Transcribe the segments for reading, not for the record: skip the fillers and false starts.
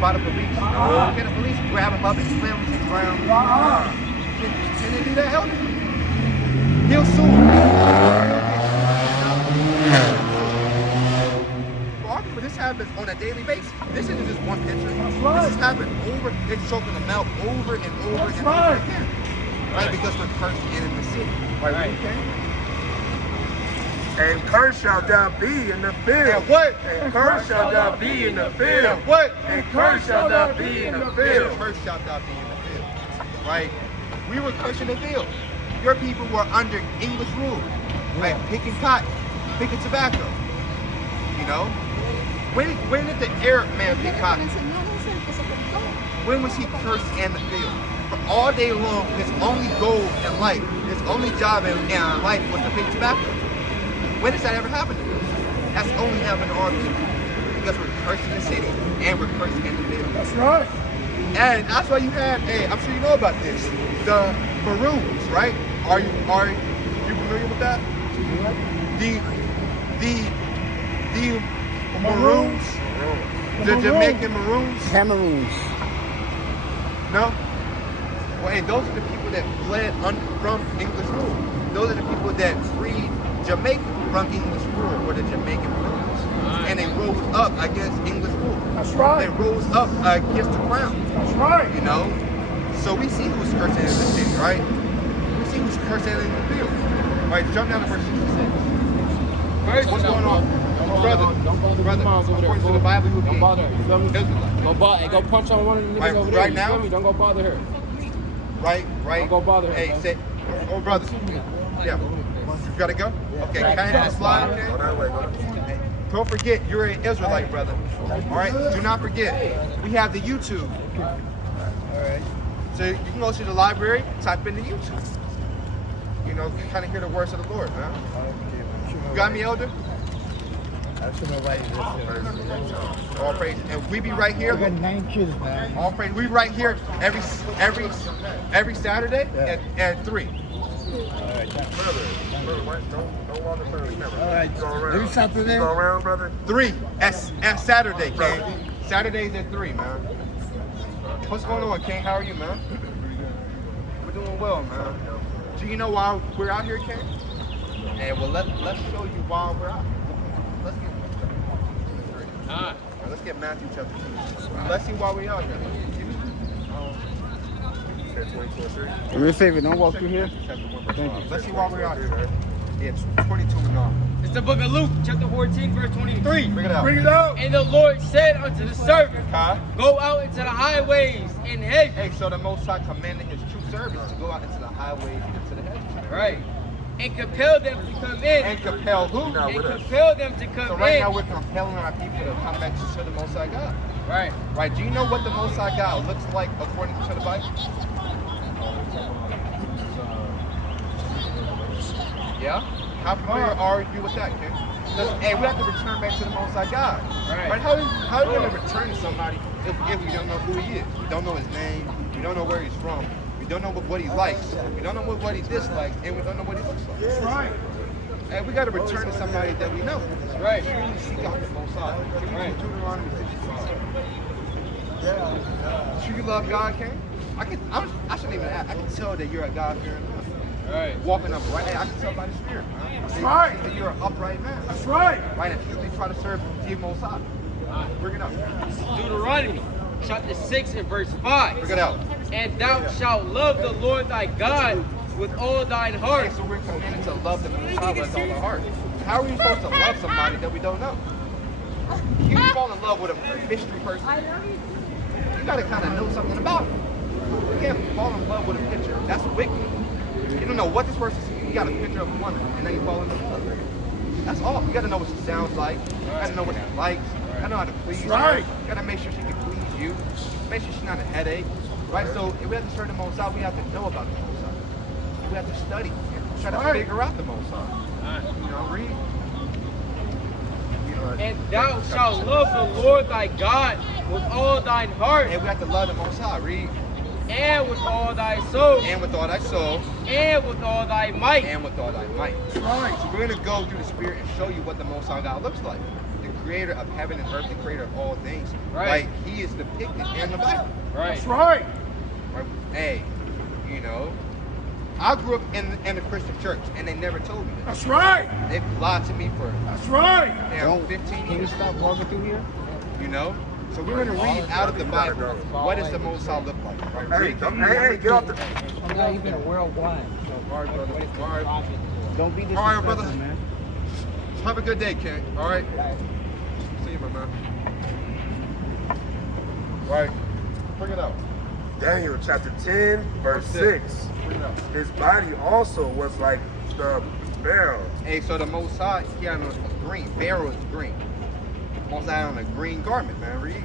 by the police. Can the police grab him up and slam him to the ground? Can they do that, Elder? He'll sue him. But this happens on a daily basis. This isn't just one picture. This has happened over. It's choking them out over and over and over again. Right? Because we're cursed in the city. Right? Okay? And cursed shall thou be in the field. And what? And cursed shall thou be in the field. And what? And cursed shall thou be in the field. And cursed shall thou be in the field. Right? We were cursed in the field. Your people were under English rule. Right? Picking cotton, picking tobacco. You know? When did the Arab man pick cotton? When was he cursed in the field? For all day long, his only goal in life, his only job in life was to pick tobacco. When does that ever happen to us? That's only happened to our people. Because we're cursed in the city and we're cursed in the field. That's right. And that's why you had, I'm sure you know about this, the Maroons, right? Are you familiar with that? The Maroons, the Jamaican Maroons. Cameroons. No? Well, hey, those are the people that fled from English rule. Those are the people that freed Jamaica from English rule, were the Jamaican Maroons. And they rose up against English rule. That's right. They rose up against the crown. That's right. You know? So we see who's cursing in the city, right? We see who's cursing in the field. All right, jump down to verse 66. What's going on? Brother, according to the Bible, you would be don't bother her. You feel me? Israelite. Go punch on one of the niggas over there. Right you now? Feel me? Don't go bother her. Right. Don't go bother her. Hey, bro. say, brother. Yeah. You gotta go? Okay, can I hit the slide? Okay? Hey, don't forget, you're an Israelite, brother. All right? Do not forget, we have the YouTube. All right. So you can go to the library, type in the YouTube. You know, kind of hear the words of the Lord, man. You got me, Elder? All praise, and we be right here. I got 9 kids, man. All praise, we be right here every Saturday at 3. Brother, don't walk in front of the camera. All right. Go around. Every Saturday? Go around, brother. 3 at Saturday, King. Saturdays at 3, man. What's going on, King? How are you, man? We're doing well, man. Do you know why we're out here, King? And well, let's show you why we're out here. Let's get Matthew chapter 2. Let's see why we're out here. Do me a favor, don't walk through here. Let's see why we're out here. It's 22 and on. It's the book of Luke, chapter 14, verse 23. Bring it out. Bring it out. And the Lord said unto the servant, Huh? go out into the highways and hedges. Hey, so the Most High commanded his true servants to go out into the highways and into the hedges. Right. And compel them to come in. And compel who? And compel them to come So right in. now we're compelling our people to come back to the Most High God. Right. Right. Do you know what the Most High God looks like according to the Bible? Yeah? How familiar are you with that, kid? Hey, we have to return back to the Most High God. Right. How are we going to return to somebody if we don't know who he is? We don't know his name. We don't know where he's from. We don't know what he likes. We don't know what he dislikes. And we don't know what he looks like. That's right. And we got to return to somebody that we know. Right. We really seek out the Most High. Right. Deuteronomy 55. Do you love God, King? I shouldn't even ask. I can tell that you're a God-fearing man. Right. Walking upright. Hey, I can tell by the Spirit, man. That's right. That you're an upright man. That's right. Right. And they try to serve the Most High. Bring it up. Deuteronomy, chapter 6 and verse 5. Bring it out. And thou shalt love the Lord thy God with all thine heart. Okay, so we're commanded to love the Most High with all our heart. How are we supposed to love somebody that we don't know? You fall in love with a mystery person. You got to kind of know something about him. You can't fall in love with a picture. That's wicked. You don't know what this person sees. You got a picture of a woman, and then you fall in love with her. That's all. You got to know what she sounds like. You got to know what she likes. You got to know how to please her. You got to make sure she can please you. Make sure she's not a headache. Right? So if we have to serve the Most High, we have to know about the Most High. We have to study. Try to figure out the Most High. You know, read. And thou shalt love the Lord thy God with all thine heart. And we have to love the Most High. Read. And with all thy soul. And with all thy soul. And with all thy might. And with all thy might. Right. So we're going to go through the Spirit and show you what the Most High God looks like. The creator of heaven and earth, the creator of all things. Right. Like, he is depicted in the Bible. Right. That's right. Right? Hey, you know, I grew up in the Christian church, and they never told me this. That's right. They've lied to me for That's right. damn 15 Can you years. stop walking through here? You know? So we're going to read out of the Bible, what does the Most High look like? Right? Hey, hey, get off the. I'm not even a world blind. All right, brother. All right. Don't be All right, disrespectful, brother. man. Have a good day, Ken. All right? See you, my man. All right. Bring it out. Daniel chapter 10, verse 6. Bring it out. His body also was like the beryl. Hey, so the Most High, he had on a green. Beryl is green. Most High on a green garment, man. Read.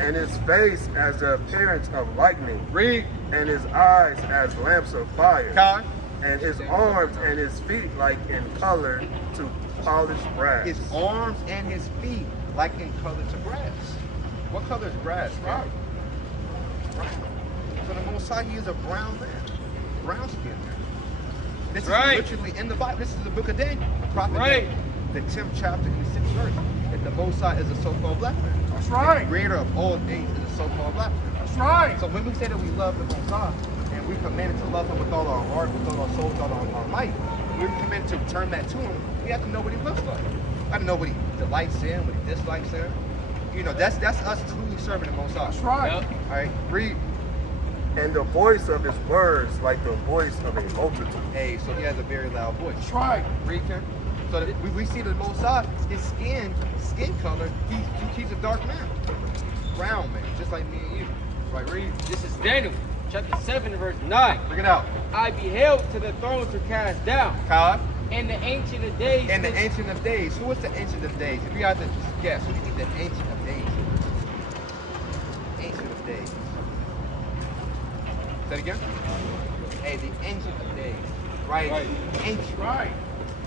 And his face as the appearance of lightning, Read. and his eyes as lamps of fire, Kai. and his arms and his feet like in color to polished brass. His arms and his feet like in color to grass. What color is grass? Right. Right. So the Most High, he is a brown man. Brown skin man. This is Right. literally in the Bible. This is the book of Daniel. The prophet Right. Daniel, the 10th chapter and the 6th verse. That the Most High is a so-called black man. That's The right. creator of all things is a so-called black man. That's right. So when we say that we love the Most High, and we commanded to love him with all our heart, with all our soul, with all our might, we're commanded to return that to him. We have to know what he looks like. We have to know what he delights in, what he dislikes in. You know, that's us truly serving the Most High. That's right. Yep. All right, read. And the voice of his words like the voice of a multitude. Hey, so he has a very loud voice. That's right. Read, Ken. So that we see the Most High, his skin color, he's a dark man. Brown man, just like me and you. Right, read. This is Daniel, chapter 7, verse 9. Bring it out. I beheld till the thrones were cast down, Kai. and the Ancient of Days. And the Ancient of Days. Who is the Ancient of Days? If you had to just guess, who do you think the Ancient of Days is? Ancient of Days. Say it again. Hey, the Ancient of Days. Right? Right. Ancient. Right.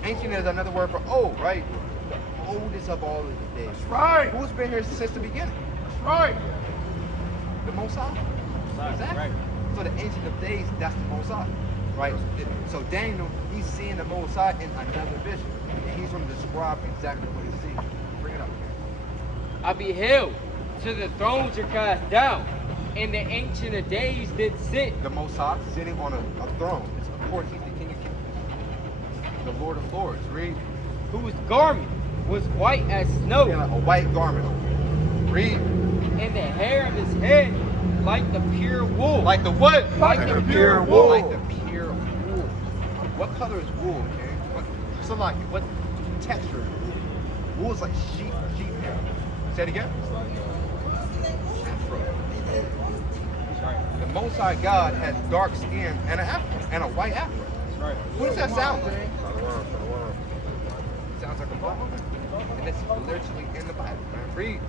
Ancient is another word for old, right? The oldest of all of the days. That's right. Who's been here since the beginning? That's right. The Most High. Exactly. Right. So the Ancient of Days, that's the Most High. Right? So Daniel, he's seeing the Most High in another vision. And he's going to describe exactly what he's seeing. Bring it up. I beheld till the thrones were cast down, and the Ancient of Days did sit. The Most High sitting on a throne. It's, of course, he's the King of Kings. The Lord of Lords. Read. Whose garment was white as snow, He had a white garment on. Read. and the hair of his head like the pure wool. Like the what? Like the pure wool. Like the pure wool. What color is wool, okay? So like, what texture is wool? Wool is like sheep hair. Say it again. Afro. The Most High God has dark skin and an afro, and a white afro. Right. What does that sound like? Sounds like a black man. And it's literally in the Bible, man. Read.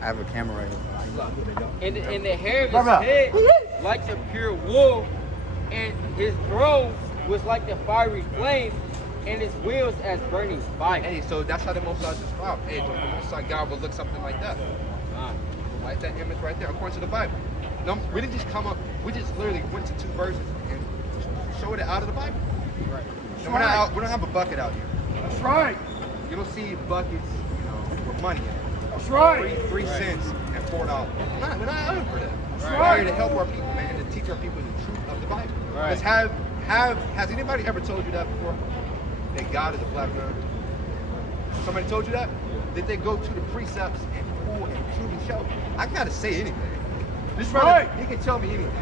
I have a camera right here. And the hair of his head like the pure wool, and his throne was like the fiery flame, and his wheels as burning fire. Hey, so that's how the Most High is described. Hey, the Most High God will look something like that. Like that image right there, according to the Bible. No, we didn't just come up, we just literally went to 2 verses and showed it out of the Bible. Right. And we're not out, we don't have a bucket out here. That's right. You don't see buckets, you know, with money in it. That's right. 3 cents and $4. We're not out here for that. That's We're out here to help our people, man, and to teach our people the truth of the Bible. Right. Because has anybody ever told you that before? That God is a black man? Somebody told you that? Did they go to the precepts and pull and prove and show? I gotta say anything. This brother, right. he can tell me anything.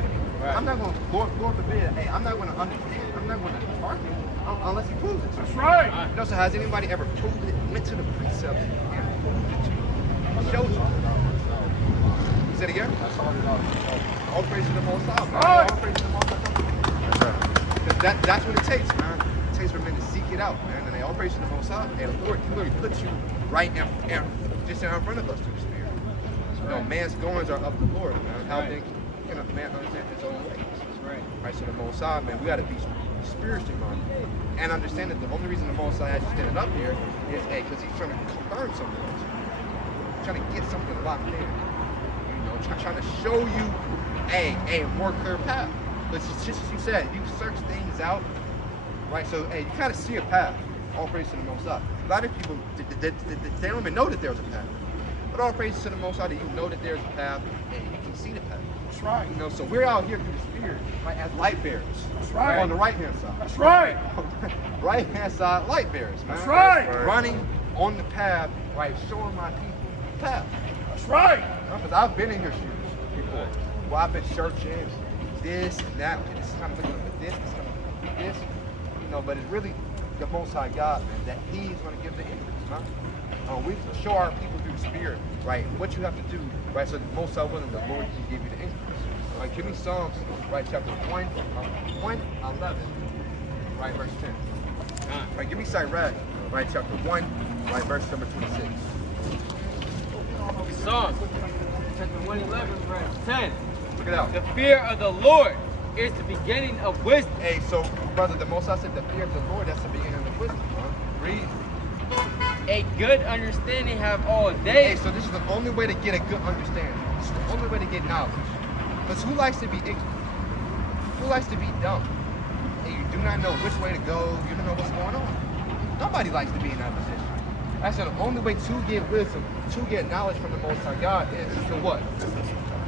Right. I'm not gonna go forbid. Hey, I'm not gonna understand. I'm not gonna argue unless he proves it to me. That's right. You know, so has anybody ever proved it, went to the precepts and proved it to you? Showed you. Say it again? All praise to the Most High, man. Right. All praise to the Most High. Because that's what it takes, man. It takes for men to seek it out, man. And they all praise to the Most High. And the Lord, he literally puts you right in just in front of us to experience. You know, man's goings are of the Lord, man. How big can a man understand his own ways? Right. Right, so the Most High, man, we gotta be spiritually minded. And understand that the only reason the Most High has you standing up here is, hey, because he's trying to confirm something with you. Trying to get something locked in. You know, trying to show you a more clear path. But it's just as you said, you search things out, right? So, hey, you kind of see a path. All praise to the Most High. A lot of people, they don't even know that there's a path. But all praises to the Most High that you know that there's a path and you can see the path. That's right. You know, so we're out here through the Spirit, right, as light bearers. That's right. On the right-hand side. That's right. Right-hand side, light bearers, man. That's right. Running on the path, right, showing my people the path. That's right. Because I've been in your shoes before. Well, I've been searching this and that. Okay, this is kind of looking at this kind of looking at this. You know, but it's really the Most High God, man, that He's going to give the increase, huh? We show our people through the Spirit, right, what you have to do, right, so the Most High willing, the Lord can give you the increase. Right, give me Psalms, right, chapter 111, right, verse 10. Right, give me Sirach, right, chapter 1, right, verse number 26. Psalms, chapter 111, verse 10. Look it out. The fear of the Lord is the beginning of wisdom. Hey, so, brother, the Most High said the fear of the Lord, that's the beginning of wisdom, huh? Read. A good understanding have all day. Hey, so this is the only way to get a good understanding. This is the only way to get knowledge. Because who likes to be ignorant? Who likes to be dumb? And you do not know which way to go, you don't know what's going on. Nobody likes to be in that position. That's the only way to get wisdom, to get knowledge from the Most High God is to what?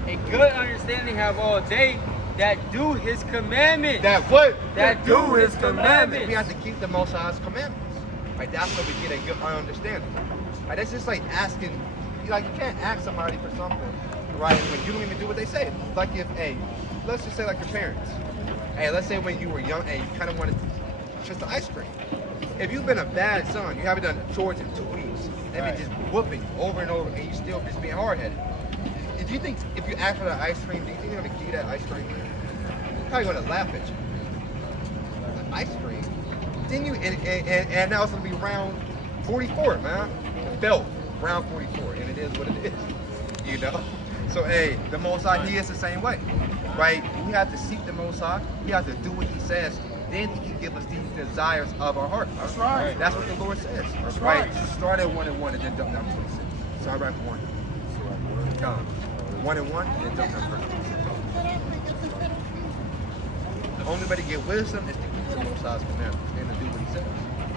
A good understanding have all they that do His commandments. That what? That do His commandments. We have to keep the Most High's commandments. Right, that's where we get a good understanding. Right, that's just like asking, like you can't ask somebody for something, right, when you don't even do what they say. Like if, hey, let's just say like your parents. Hey, let's say when you were young and you kind of wanted just the ice cream. If you've been a bad son, you haven't done chores in 2 weeks, they've been just whooping over and over and you still just being hard-headed. Do you think if you ask for that ice cream, do you think they're going to give you that ice cream? They're probably going to laugh at you. Ice cream? Then you, and now it's going to be round 44, man. Belt, round 44, and it is what it is, you know? So, hey, the Most High, He is the same way, right? We have to seek the Most High. We have to do what He says. Then He can give us these desires of our heart. That's right. That's what the Lord says. That's right. right. Start at 1 and 1 and then jump down to 26. Start at 1. Come. 1 and 1 and then jump down to 26. The only way to get wisdom is to keep the Most High's commandments and to do what He says.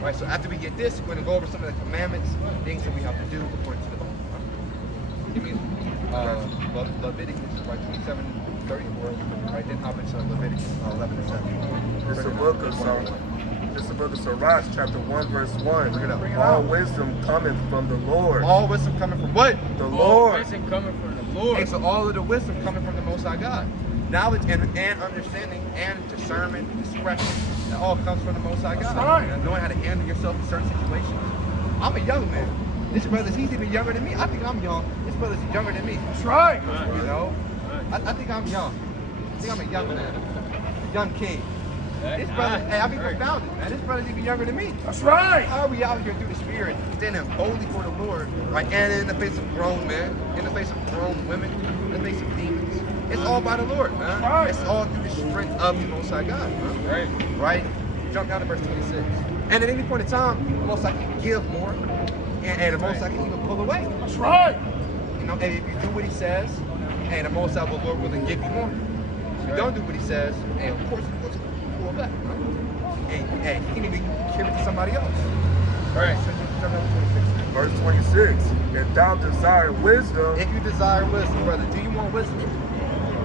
Right, so after we get this, we're going to go over some of the commandments, things that we have to do according to the Bible. Give me Leviticus, right, 27:34, right, then hop into Leviticus 11 and 7. It's the book of Psalms. It's the book of Sirach, chapter 1, verse 1. Bring it up. All wisdom cometh from the Lord. All wisdom coming from what? The All Lord. wisdom coming from the Lord. Hey, so all of the wisdom coming from the Most High God. Knowledge and understanding and discernment, discretion, that all comes from the Most High God. That's right. And knowing how to handle yourself in certain situations. I'm a young man. This brother's, he's even younger than me. I think I'm young. This brother's younger than me. That's right. You know? I think I'm young. I think I'm a young man. A young king. This brother, hey, I be confounded, man. This brother's even younger than me. That's right. How are we out here through the Spirit, standing boldly for the Lord, right? And in the face of grown men, in the face of grown women, in the face of demons. It's all by the Lord, man. Right. It's all through the strength of the Most High God, man. Right? Jump down to verse 26. And at any point in time, the Most High can give more, and the Most High can even pull away. That's right. You know, and if you do what He says, and the Most High, the Lord will then give you more. If you don't do what He says, and of course, He will pull back. And He can even give it to somebody else. Right. So jump down to 26. Verse 26. If thou desire wisdom, If you desire wisdom, brother, do you want wisdom?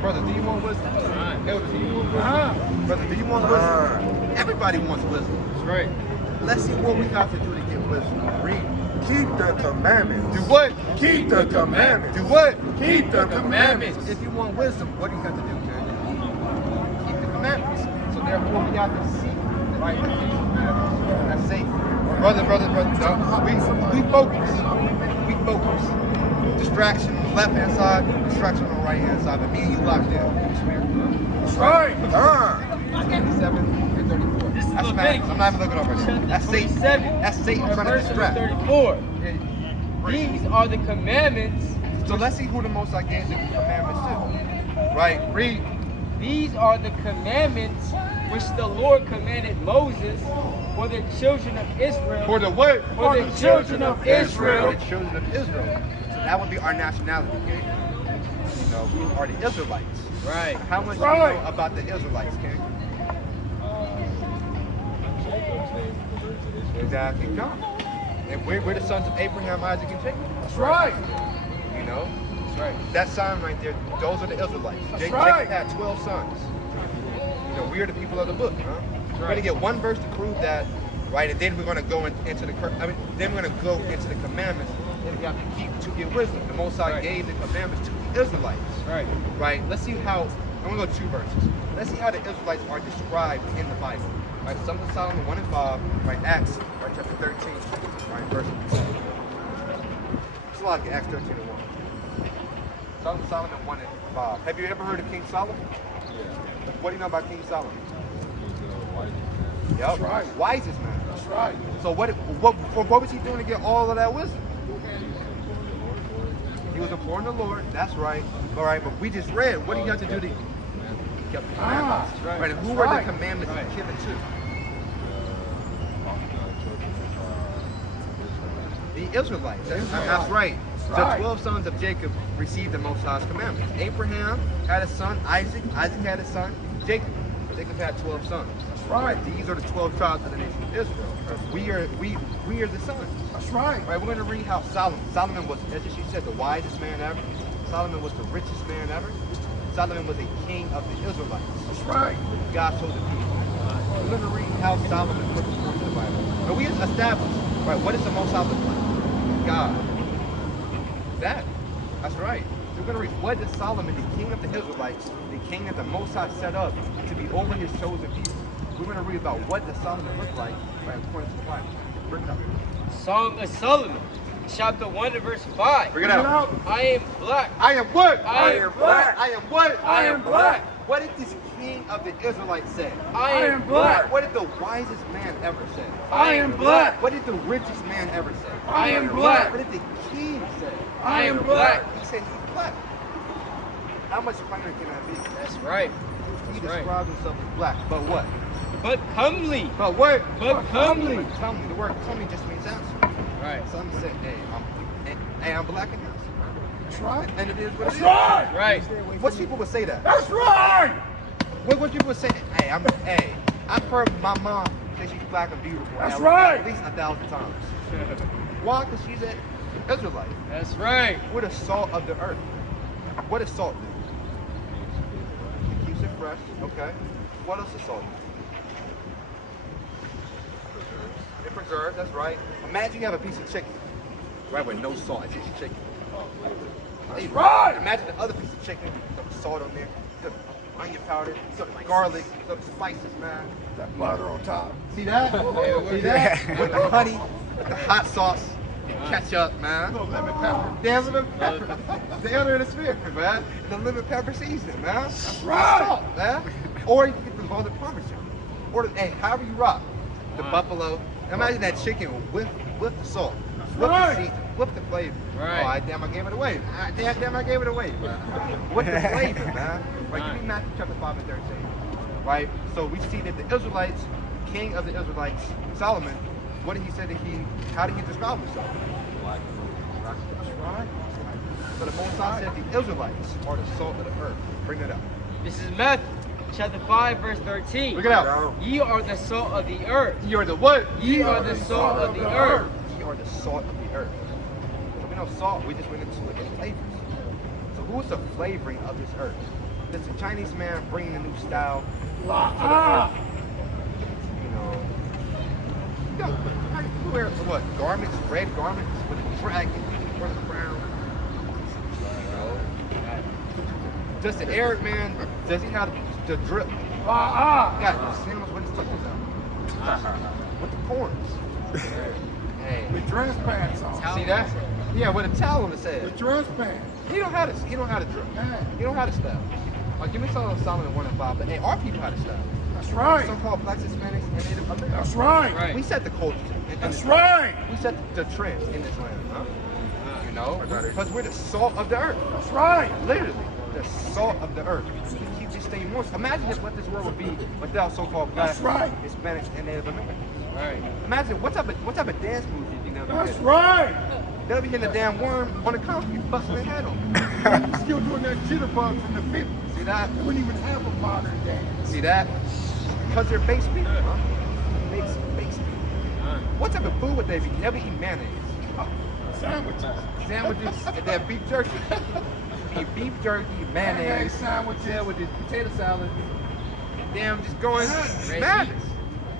Brother, do you want wisdom? Elder, do you want wisdom? Brother, do you want wisdom? Everybody wants wisdom. That's right. Let's see what we have to do to get wisdom. Read. keep the commandments. Do what? Keep the commandments. Do what? Keep the commandments. If you want wisdom, what do you have to do, man? Keep the commandments. So therefore, we have to seek the right things. That's safe. Brother. No, we focus. We focus. Distraction on the left-hand side, distraction on the right-hand side. But me and you locked in. That's right. 27 and 34. This is That's Leviticus. math. I'm not even looking over there. That's Satan. That's Satan trying to Verse distract. 34. Yeah. These are the commandments. So let's see who the Most High gave the commandments to. Right? Read. These are the commandments which the Lord commanded Moses for the children of Israel. For the what? For the children of Israel. For the children of Israel. So that would be our nationality, King. You know, we are the Israelites. Right. How much do you Right. know about the Israelites, King? Exactly, John. And we're the sons of Abraham, Isaac, and Jacob. That's right. You know? That's right. That sign right there, those are the Israelites. That's Jacob right. had 12 sons. You know, we are the people of the book, huh? We're right. gonna get one verse to prove that, right? And then we're gonna go into the then we're gonna go into the commandments that we have to keep to get wisdom. The Most High Right. gave the commandments to the Israelites. Right. Right? Let's see how I'm gonna go 2 verses. Let's see how the Israelites are described in the Bible. Right, Sons of Solomon 1 and 5, right, Acts, right, chapter 13, right, verse 7. It's a lot like Acts 13 and 1. Sons of Solomon 1 and 5. Have you ever heard of King Solomon? Yeah. What do you know about King Solomon? He's a white man. Yep. right. Wisest man. That's right. So what was he doing to get all of that wisdom? He was imploring the Lord. That's right. All right, but we just read. What do you have to do to keep the commandments? Right. Right. And who That's were right. the commandments Right. given to? The Israelites. That's right. The Right. 12 sons of Jacob received the Most High's commandments. Abraham had a son, Isaac. Isaac had a son, Jacob. Jacob had 12 sons. That's right. These are the 12 tribes of the nation of Israel. We are the sons. That's right. Right, we're going to read how Solomon was, as she said, the wisest man ever. Solomon was the richest man ever. Solomon was a king of the Israelites. That's right. God told the people. We're going to read how Solomon put the forth in the Bible. And we established, right, what is the Most High look like? God. That's right. So we're going to read what is Solomon, the king of the Israelites, the king that the Most High set up to be over his chosen people. We're going to read about what does Solomon look like, right, according to the Bible. Bring it up. Song of Solomon, chapter 1 and verse 5. Bring it out. I am black. I am what? I am black. I am what? I am black. What did this king of the Israelites say? I am black. What did the wisest man ever say? I am black. What did the richest man ever say? I am black. What did the king say? I am black. He said he's black. How much plainer can I be? That's right. He That's right. describes himself as black. But what? But comely. But what? But comely. Comely. The word comely just means handsome. Right. Some say, I'm black and handsome. That's right. And it is what That's it is. right. Right. What people would say that? That's right. What people would say? I've heard my mom say she's black and beautiful. That's at right. At least 1,000 times. Why? Because she's an Israelite. That's right. We're the salt of the earth. What does salt do? It keeps it fresh. Okay. What else does salt do? It preserves. That's right. Imagine you have a piece of chicken, right, with no salt. It's just chicken. That's right. Imagine the other piece of chicken, some salt on there, some onion powder, some garlic, some spices, man. That butter on top. See that? See that? With the honey, with the hot sauce, ketchup, man. Little lemon pepper. The lemon pepper. The elder of the spirit, man. The lemon pepper seasoning, man. That's right. Salt, man. Or you can get the golden parmesan. Or however you rock. The buffalo. Imagine that chicken with the salt. With right. the seasoning. With the flavor. Right. Oh, damn, I gave it away. Damn, I gave it away. With the flavor, man. Right, give me Matthew chapter 5 and 13. Right? So we see that the Israelites, king of the Israelites, Solomon, what did he say how did he describe himself? That's right. So the Most High said the Israelites are the salt of the earth. Bring that up. This is Matthew, chapter 5, verse 13. Bring it out. Ye are the salt of the earth. Ye are the what? Ye are the salt of the earth. Ye are the salt of the earth. So we know salt, we just went into it in flavors. So who's the flavoring of this earth? It's a Chinese man bringing a new style to the earth. You know, who wears what? Garments, red garments with a dragon or the crown. Does the Arab man, does he have the drip? Got the sandals with his tuckers out. With the corns. Hey. With dress pants on. See that? Yeah, with a towel on his head. With dress pants. He don't have to drip. Yeah. He don't have to style. Like, give me some of Solomon 1 and 5, but our people had to style. That's right. So-called Blacks, Hispanics, and Native Americans. That's right. Right. We set the culture. That's right. We set the trends in this land, huh? You know? Because we're the salt of the earth. That's right. Literally, the salt of the earth. To keep this thing moist. Imagine what this world would be without so-called Blacks, That's right. Hispanics, and Native Americans. Right. Imagine what type of dance moves you think they'll be That's in. right. They'll be in the damn worm on the concrete, busting their head on. Still doing that jitterbug from the 50s. See that? They wouldn't even have a modern dance. See that? Because they're base people, huh? Base people. what type of food would they be? Never eat mayonnaise. Sandwiches. Sandwiches, and then beef jerky. Eat beef jerky, mayonnaise, Sandwiches. potato salad. Damn, just going madness.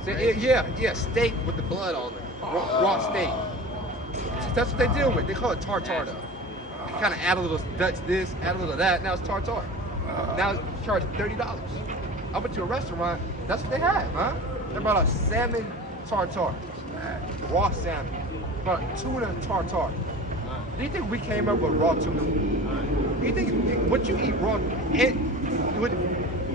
So, yeah, steak with the blood on it. Raw steak. That's what they deal with. They call it tartare though. Kind of add a little Dutch this, add a little that. Now it's tartare. Now it's charged $30. I went to a restaurant. That's what they had, huh? They brought a salmon tartare, raw salmon. Brought a tuna tartare. Do you think we came up with raw tuna? Do you think what you eat raw?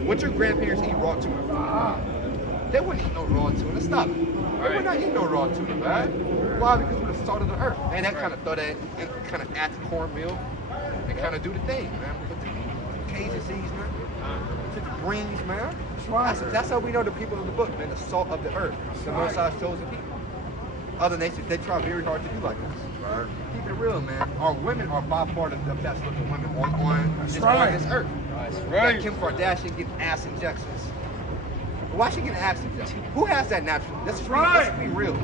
Would your grandparents eat raw tuna? They wouldn't eat no raw tuna. Stop it. They would not eat no raw tuna, man. Why? Because we're the salt of the earth. And that kind of throw that and kind of add the cornmeal and kind of do the thing, man. Put the Cajun seeds, man. Put the greens, man. That's how we know the people of the book, man. The salt of the earth. The Most High chosen people. Other nations, they try very hard to do like this. Right. Keep it real, man. Our women are by far the best looking women on this earth. That's right. Kim Kardashian getting ass injections. Why she getting ass injections? Who has that naturally? Let's be real.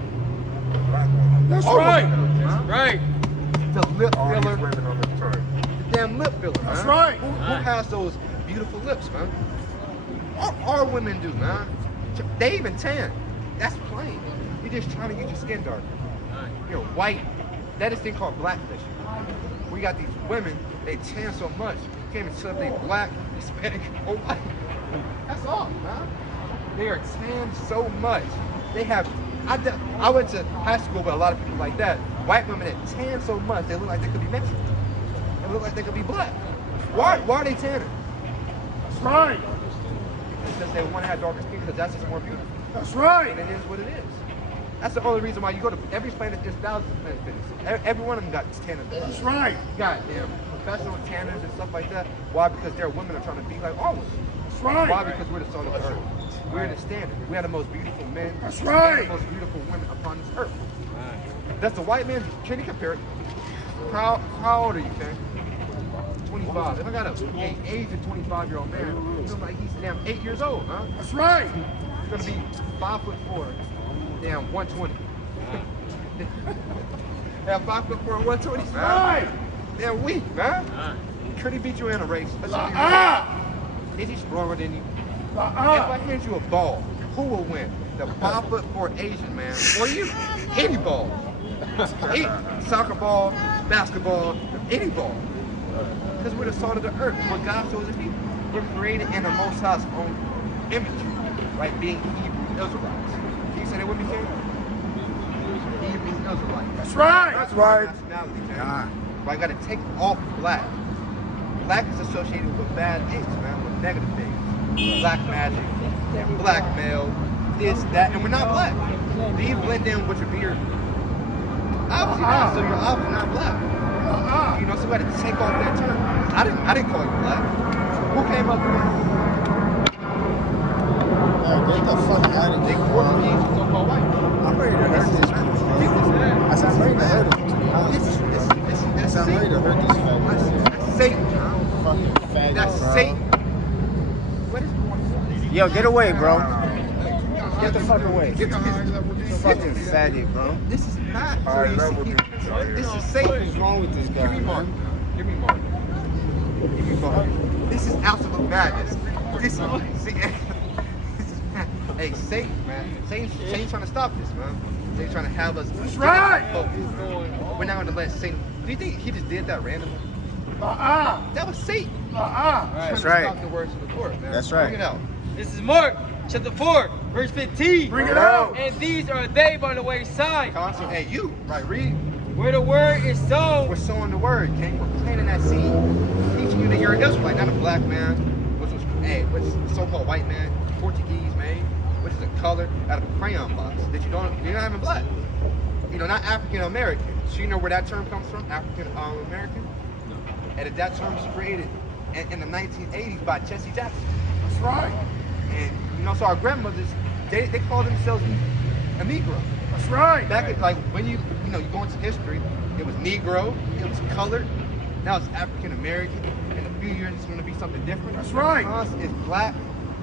That's All right. women, That's huh? right. The lip All these filler. women on the chart. The damn lip filler, man. That's right. Who has those beautiful lips, man? All women do, man. They even tan. That's plain. You're just trying to get your skin darker. You're white. That is thing called blackfish. We got these women, they tan so much. You can't even tell if they black, Hispanic, or white. That's all, man. They are tanned so much. They have, I went to high school with a lot of people like that. White women that tan so much, they look like they could be Mexican. They look like they could be black. Why are they tanning? That's right. Because they want to have darker skin because that's just more beautiful. That's right. And it is what it is. That's the only reason why you go to every planet. There's thousands of Planet Fitness. Every one of them got tanning. That's right. You got damn professional tanners and stuff like that. Why? Because their women are trying to be like our women. That's right. Why? Because we're the salt of the earth. We're the standard. We are the most beautiful men. That's right. And the most beautiful women upon this earth. That's the white man. Can you compare it? How old are you, Ken? 25. If I got an age of 25-year-old man, it feels like he's damn 8 years old, huh? That's right. He's gonna be 5'4", damn 120. Damn 5'4", 120, man. Right. Damn weak, man. Could he beat you in a race? Let's be real. Is he stronger than you? If I hand you a ball, who will win? The 5'4" Asian man or you? Any ball. Soccer ball, basketball, any ball. Because we're the salt of the earth. What God shows us people. We're created in the Most High's own image, like being Hebrew Israelites. Can you say that with me, Ken? Hebrew Israelites. That's right. That's right. Nationality, man. Right, got to take off black. Black is associated with bad things, man, with negative things. Black magic, blackmail, this, that, and we're not black. Do you blend in with your beard? Obviously not, so you're obviously not black. You know, so we had to take off that term. I didn't call you black. Who came up with it? Get the fuck out of They here. Portuguese and so-called white. I'm ready to hurt this man. I said I'm ready to hurt him, to be honest. I said I'm ready to hurt this faggot. That's Satan, John. Fucking faggot, That's bro. Satan. What is going on? Yo, get away, bro. Get the fuck away. Get Fucking faggot, bro. This is not. High level This is What Satan. is wrong with this guy? Give me Mark. Give me Mark. Give me Mark. This is absolute madness. This is hey, Satan, man. Satan's trying to stop this, man. Satan's trying to have us. That's right. We're not going to let Satan. Do you think he just did that randomly? That was Satan. That's Trying to right. stop the words of the Lord, man. That's right. Bring it out. This is Mark chapter 4, verse 15. Bring it out. And these are they by the wayside, Constant. Hey, you. Right, read. where the word is sown. We're sowing the word, King. We're planting that seed. Teaching you that you're an Israelite, not a black man, which was a so-called white man, Portuguese man, which is a color out of a crayon box that you're not even black. You know, not African American. So you know where that term comes from? African American? And that term was created in the 1980s by Jesse Jackson. That's right. And you know, so our grandmothers, they call themselves a Negro. That's right. Back at like when you go into history, it was Negro, it was colored, now it's African American. In a few years it's gonna be something different. That's right. It's black.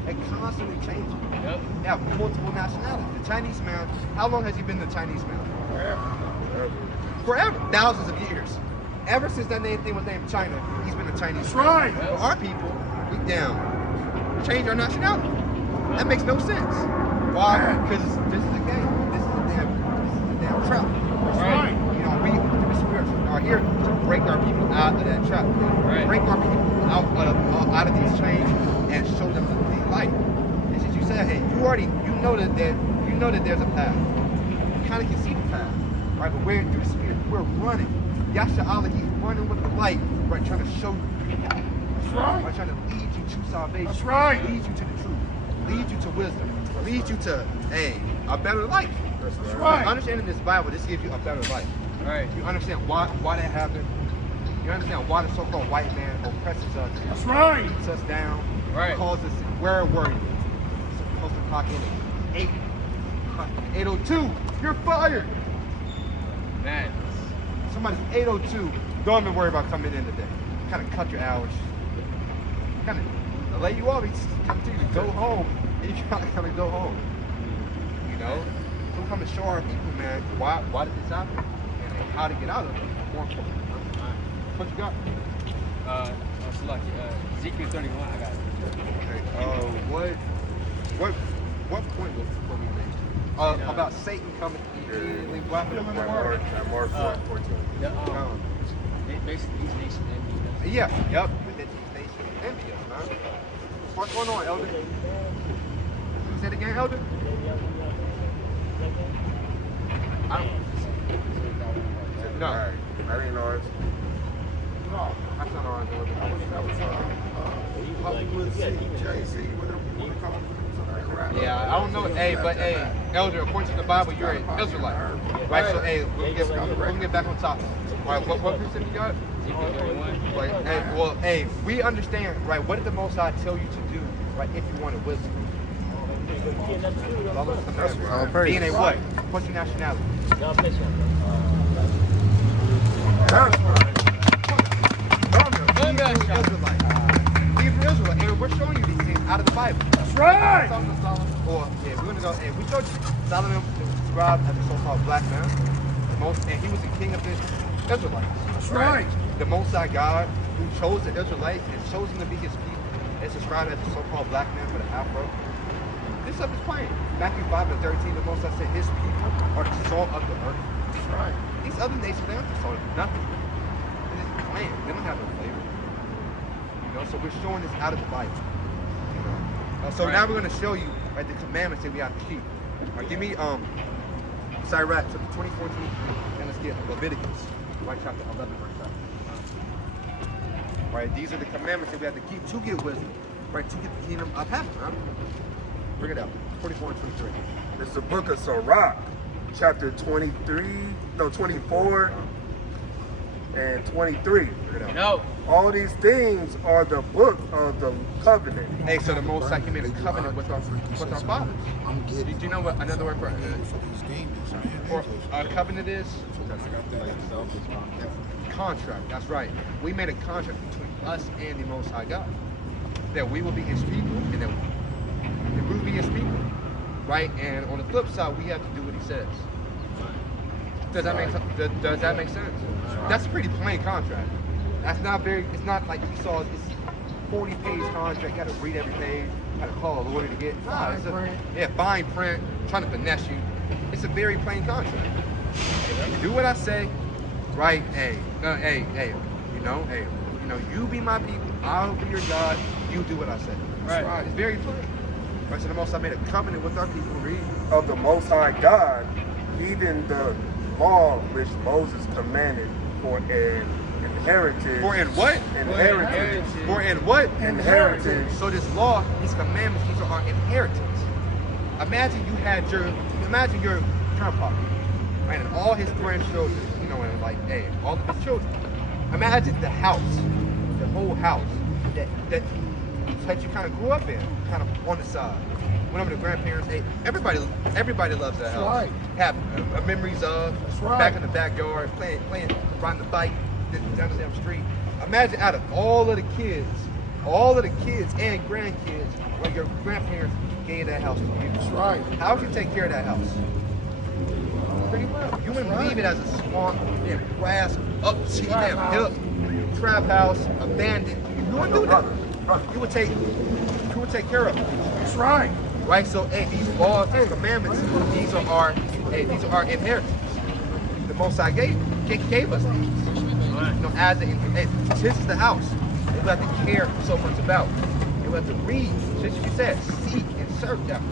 It constantly changes. Yep. They have multiple nationalities. The Chinese man, how long has he been the Chinese man? Forever. Thousands of years. Ever since that thing was named China, he's been a Chinese That's man. right. But our people, we change our nationality. That makes no sense. Why? Because this is a game. This is a damn trap. That's right. You know, we are here to break our people out of that trap. Right. Break our people out of these chains and show them the light. It's just you said, hey, you know that there's a path. You kind of can see the path, right? But we're through the spirit, we're running. Yasha Allah, he's running with the light, right? Trying to show you the path. That's right. Right? Trying to lead you to salvation. That's right. Lead you to the truth. Lead you to wisdom. Lead you to a better life. That's right. Understanding this Bible, this gives you a better life. Right. You understand why that happened. You understand why the so-called white man oppresses us, That's right. beats us down, Right. calls us. Where were you? Supposed to clock in at 8:02. You're fired. Man. Somebody's 8:02. Don't even worry about coming in today. Kind of cut your hours. Kind of lay you off. He's coming to you to go home. And you gotta kind of go home. You know. So come and show our people, man, why did this happen and how to get out of it. More important. What you got? Select Ezekiel 31. I got it. Okay. What point were we making? About Satan coming in. What happened? Mark 14. Basically, these nations envy us. Yeah. Yep. But then these nations envy us, man. What's going on, Elder? You said again, Elder? I don't. No. That ain't ours. No. That's not ours. Yeah, I don't know. Hey, but hey, Elder, according to the Bible, you're an Israelite, right? So hey, we'll get back on topic. Right? What percent you got? Right. Hey, well, hey, we understand, right? What did the Most High tell you to do, right? If you wanted wisdom. Being a what? What's your nationality? Hebrew Israelite. And we're showing you these things out of the Bible. That's right. Or yeah, we're gonna go. Hey, we showed you Solomon was described as a so-called black man, and he was the king of the Israelites. That's right. The Most High God, who chose the Israelites and chose them to be His people, is described as a so-called black man with an afro. This stuff is plain. Matthew 5:13, the Most High said, His people are the salt of the earth. That's right. These other nations, they aren't the salt of nothing. They're just plain. They don't have no flavor. You know, so we're showing this out of the Bible. You know? So now we're going to show you, right, the commandments that we have to keep. Right, give me Sirach chapter 24, 23, and let's get Leviticus, right, chapter 11, verse 7. Right, these are the commandments that we have to keep to get wisdom, right, to get the kingdom of heaven. Huh? Bring it out, 24 and 23. It's the book of Sirach, chapter 24 and 23. No. All these things are the book of the covenant. Hey, so the Most High made a covenant with our fathers. Do you know what another word for a covenant is? Contract. That's right. We made a contract between us and the Most High God that we will be His people and that we will be His people, right? And on the flip side, we have to do what He says. Does that make sense? That's a pretty plain contract. That's not very. It's not like you saw this 40-page contract. You got to read every page. You got to call a lawyer to get. Nah, it's fine print. Trying to finesse you. It's a very plain contract. Do what I say, right? You be my people. I'll be your God. You do what I say. Right. It's very plain. Right. So the Most High made a covenant with our people. Read. Of the Most High God, even the law which Moses commanded for an inheritance. For in what? Inheritance. For in what? Inheritance. So this law, these commandments, these are our inheritance. Imagine your grandpa, right, and all his grandchildren, and like, hey, all of his children. Imagine the house, the whole house that you kind of grew up in, kind of on the side. Went over to grandparents. Hey, everybody loves that house. Right. Have memories of back in the backyard, playing, riding the bike down the damn street. Imagine out of all of the kids all of the kids and grandkids, like your grandparents gave that house to you. That's right. How would you take care of that house? Pretty well. You wouldn't leave it as a swamp, damn grass, up to your damn hip, trap house, abandoned. You wouldn't do that. You would take care of it. That's right. Right? So, hey, these laws, these commandments, these are our inheritance. The Most High gave us these. You know, as this is the house. We have to care so much about. We have to read, just as you said, seek and serve that.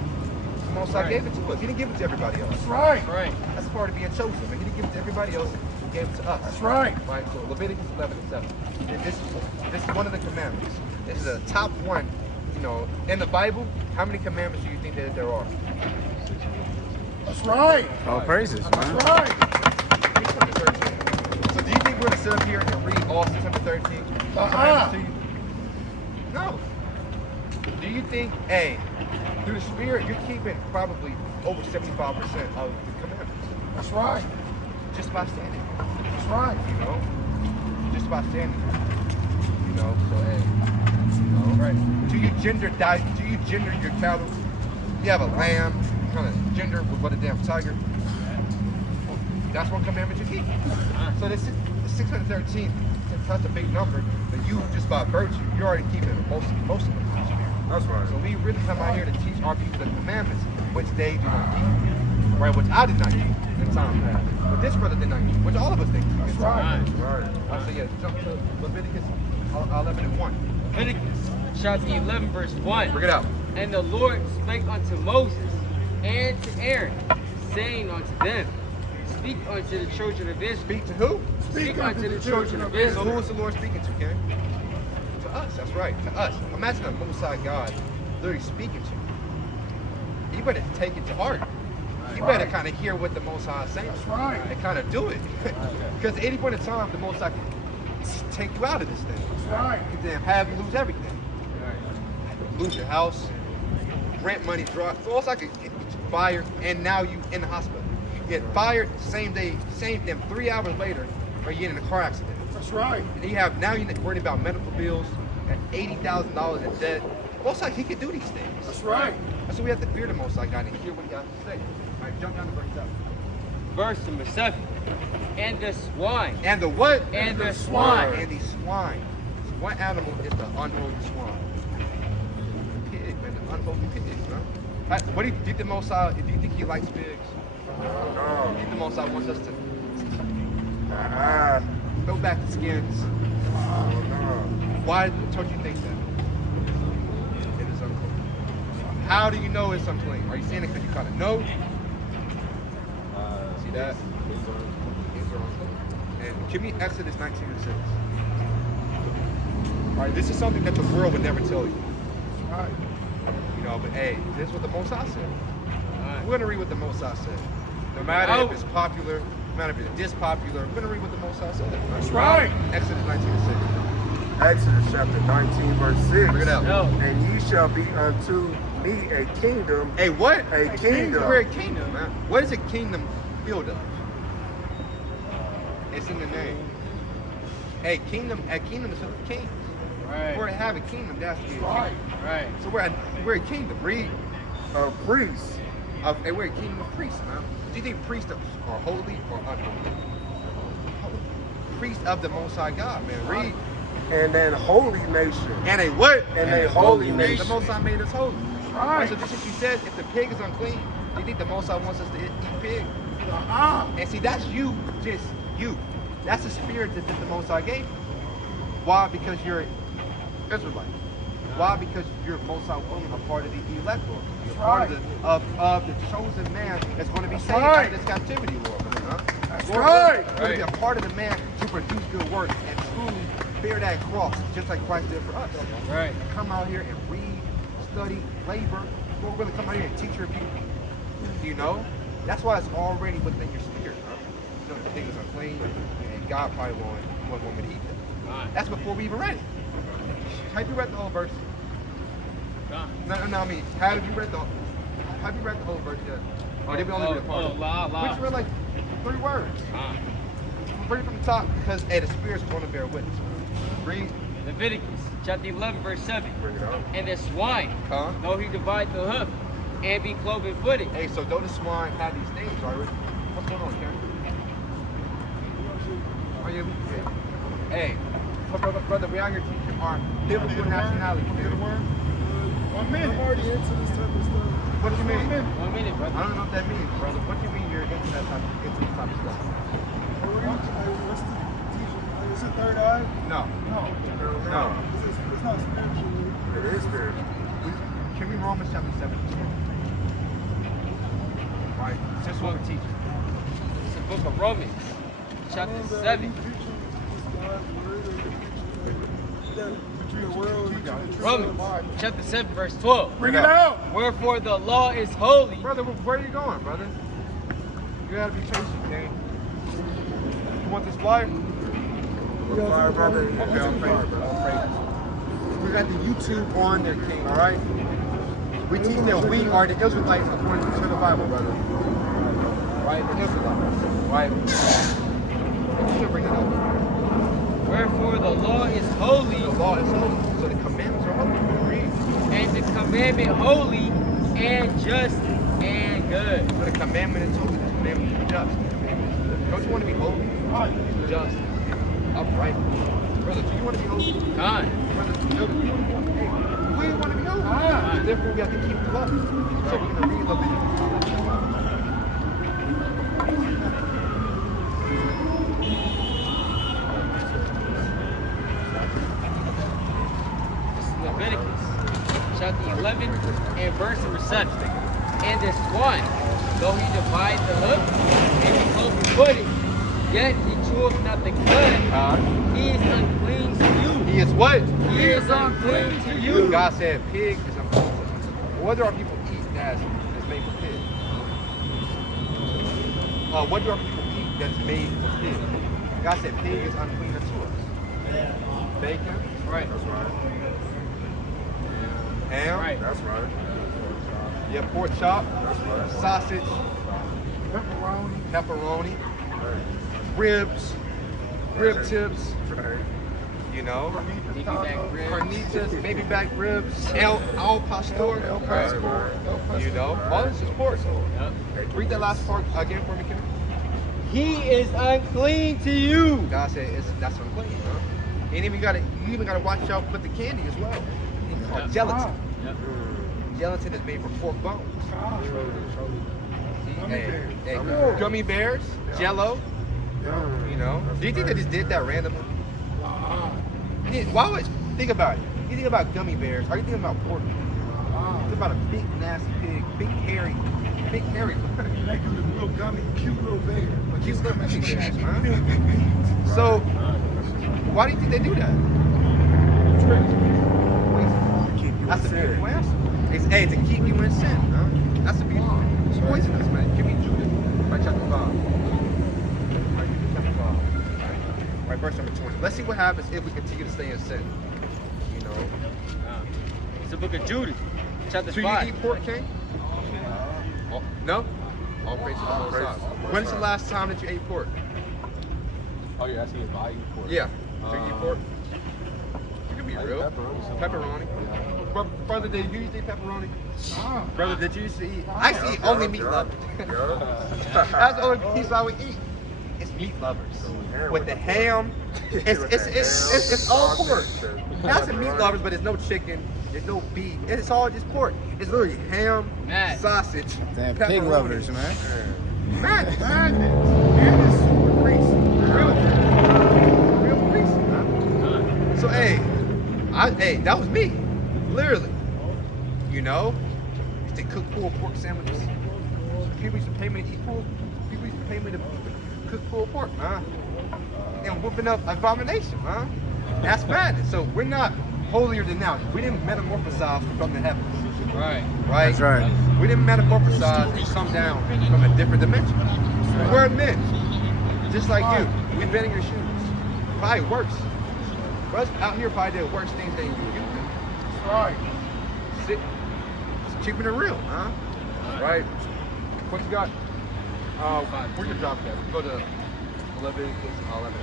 The Most High gave it to us. He didn't give it to everybody else. That's right. Right. That's part of being chosen. But he didn't give it to everybody else. He gave it to us. That's right. Right. So Leviticus 11:7. And this is one of the commandments. This is the top one. You know, in the Bible, how many commandments do you think that there are? That's right. All praises, That's man. right. 613. So do you think we're going to sit up here and read all 613 commandments to you? No. Do you think, hey, through the Spirit, you're keeping probably over 75% of the commandments? That's right. Just by standing. That's right. You know? Just by standing. You know, so hey. You know? Right. Do you gender your cattle? You have a lamb, you kind of gender with what a damn tiger. That's one commandment you keep. So this is 613. That's a big number, but you just by virtue, you're already keeping most of them. That's right. So we really come out here to teach our people the commandments, which they do not keep, right? Which I did not keep in time past, but this brother did not keep, which all of us didn't keep. That's right. Right. So yeah, jump to Leviticus 11:1. Leviticus chapter 11, verse 1. Bring it out. And the Lord spake unto Moses and to Aaron, saying unto them, Speak unto the children of Israel. Speak to who? Speak unto the children of So Israel. who is the Lord speaking to, Ken? To us, that's right, to us. Imagine a Most High God literally speaking to you. You better take it to heart. You better kind of hear what the Most High is saying. That's right. And kind of do it. Because at any point in time, the Most High can take you out of this thing. That's right. You can have you lose everything. Lose your house, rent money drop. So also I could get fired, and now you in the hospital. You get fired same day, same thing. 3 hours later, or you get in a car accident. That's right. And then now you're worried about medical bills and $80,000 in debt. Most High, he can do these things. That's right. That's why we have to fear the Most High God and hear what he has to say. All right, jump down to verse 7. Verse number 7. And the swine. And the what? And the swine. And the swine. One animal is the unholy swine. Pig, man, the unholy pig, man. What do you think the Most High? Do you think he likes pigs? No. Do you think the Most High wants us to Ah, throw back the skins? no. Why don't you think that? It is unclean. How do you know it's unclean? Are you saying it because you kind of know? See that? These are unclean. And give me Exodus 19:6. All right, this is something that the world would never tell you. That's right. You know, but hey, this is what the Most High said. Alright. We're gonna read what the Most High said. No matter if it's popular, no matter if it's dispopular, we're gonna read what the Most High said. That's right. Exodus 19:6. Exodus chapter 19, verse 6. Bring it out. No. And ye shall be unto me a kingdom. Hey, what? A kingdom. We're a kingdom, man. What is a kingdom filled of? It's in the name. Hey, kingdom. A kingdom is of kings. Right. For to have a kingdom, that's the Right. Right. So we're a kingdom. Read. A priest. Hey, we're a kingdom of priests, man. Do you think priests are holy or unholy? Holy. Priests of the Most High God, man. Read. And an holy nation. And a what? And a holy The nation. Most High made us holy. Right. So just as you said, if the pig is unclean, do you think the Most High wants us to eat pig? Uh-uh. And see, that's you, just you. That's the spirit that the Most High gave you. Why? Because you're Israelite. Why? Because you're Most High woman, a part of the elect, Lord. You're part of the chosen man that's going to be saved out of this captivity, Lord. Huh? That's Lord, right. You're going to be a part of the man to produce good works and truly bear that cross, just like Christ did for us. Right. Come out here and read, study, labor. Lord, really come out here and teach your people. You know? That's why it's already within your spirit, huh? You know, the pig is unclean, and God probably won't want me to eat them. Right. That's before we even read it. Have you read the whole verse? No, I mean, have you read the whole verse yet? Or did we only read a part of it? Which read like 3 words. Read it from the top because, hey, the Spirit's going to bear witness. Read. Leviticus chapter 11, verse 7. Bring it out. And the swine, Huh? though he divide the hoof, and be cloven footed. Hey, so though the swine had these things, right? What's going on, Karen? Are you? Hey, brother, we out here teaching our biblical nationality. Man. 1 minute. I'm already into this type of stuff. What do you mean? 1 minute, I brother. don't know what that means, brother. What do you mean you're into that type of, stuff? What's the teaching? Is it third eye? No. No. No. It's not spiritual. It is spiritual. Can we Romans chapter 7? Right. This is what we're teaching. It's the book of Romans, chapter 7. Romans, chapter 7, verse 12. Bring it out. Wherefore the law is holy. Brother, where are you going, brother? You gotta be patient, okay? You want this flyer? Fire, brother. Okay, I'll pray. We got the YouTube on there, King, alright? We teach that we are the Israelites according to the Bible, brother. Right? The Israelites. Right? You should bring it up. Wherefore the law is holy, The law is holy, so the commandments are holy. Read. and the commandment holy, and just, and good. So the commandment is holy, the commandment is just. The commandment is good. Don't you want to be holy? Just. Upright. Brother, do you want to be holy? God. Brother, do you want to be holy? Hey, we want to be holy. Therefore, we have to keep the law. So we're going to read Leviticus. Leviticus chapter 11 and verse number 7. And this one, though he divide the hoof and be cloven footed, yet he cheweth not the cud, he is unclean to you. He is what? He is unclean to you. God said pig is unclean. What do our people eat that's made for pig? What do our people eat that's made for pig? God said pig is unclean to us. Bacon? Right. That's right. Ham? Right. That's right. Yeah, pork chop, That's right. sausage, pepperoni, ribs, rib tips, Right. you know, Piggyback ribs. carnitas, baby back ribs, al pastor, you know, all this is pork. Yep. Read that last part again for me, Kim. He is unclean to you. God said that's unclean, huh? And even you even gotta watch out with the candy as well. Yep. Gelatin. Yep. Gelatin is made from pork bones. Hey, gummy bears, Jello. You know, do you think they just did that randomly? Why would think about it? You think about gummy bears? Are you thinking about pork? Think about a big nasty pig, big hairy. They do the little gummy, cute little bear. Cute little gummy bears, man. So, why do you think they do that? That's a beautiful answer. It's to keep you in sin, huh? That's a beautiful. It's poisonous, man. Give me Judas, right chapter 5. Right, chapter 5. Right, verse number 20. Let's see what happens if we continue to stay in sin. You know. It's the book of Judas, chapter Do you 5. eat pork, King? Oh, no? All praise to the Most High. When's the last time that you ate pork? Oh, you're asking if I eat pork? Yeah. Do you eat pork? You can be I eat real. pepperoni. Pepperoni. Brother, did you used to eat pepperoni? Brother, did you used to eat? I used to eat Yeah, only yeah, meat yeah. lovers. Yeah. That's the only piece I would eat. It's meat lovers. With the ham, it's all pork. That's a meat lovers, but there's no chicken, there's no beef. It's all just pork. It's literally ham, Mad. sausage, Damn pig pepperoni. lovers, man. Madness. And it's super greasy. Real greasy, man. So hey, that was me. Literally. You know? Used to cook pulled pork sandwiches. People used to pay me to eat pulled. People used to pay me to cook pulled pork, man. And whooping up abomination, man. That's madness. So we're not holier than thou. We didn't metamorphosize from the heavens. Right. Right? That's right. We didn't metamorphosize and come down from a different dimension. We're men. Just like you. We've been in your shoes. Probably worse. Us out here probably did worse things than you did. Right. It's keeping it real, huh? Right? What you got? Where's your job at? Go to Leviticus 11.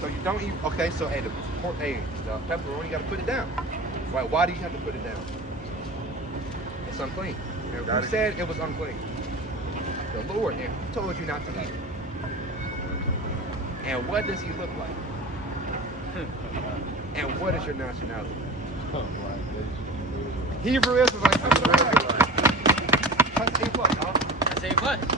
So you don't eat. Okay, so the pepperoni, you got to put it down. Right? Why do you have to put it down? It's unclean. And who said it was unclean? The Lord. And who told you not to eat it? And what does he look like? And what is your nationality? Hebrew Israelite. That's A+, huh? That's A+.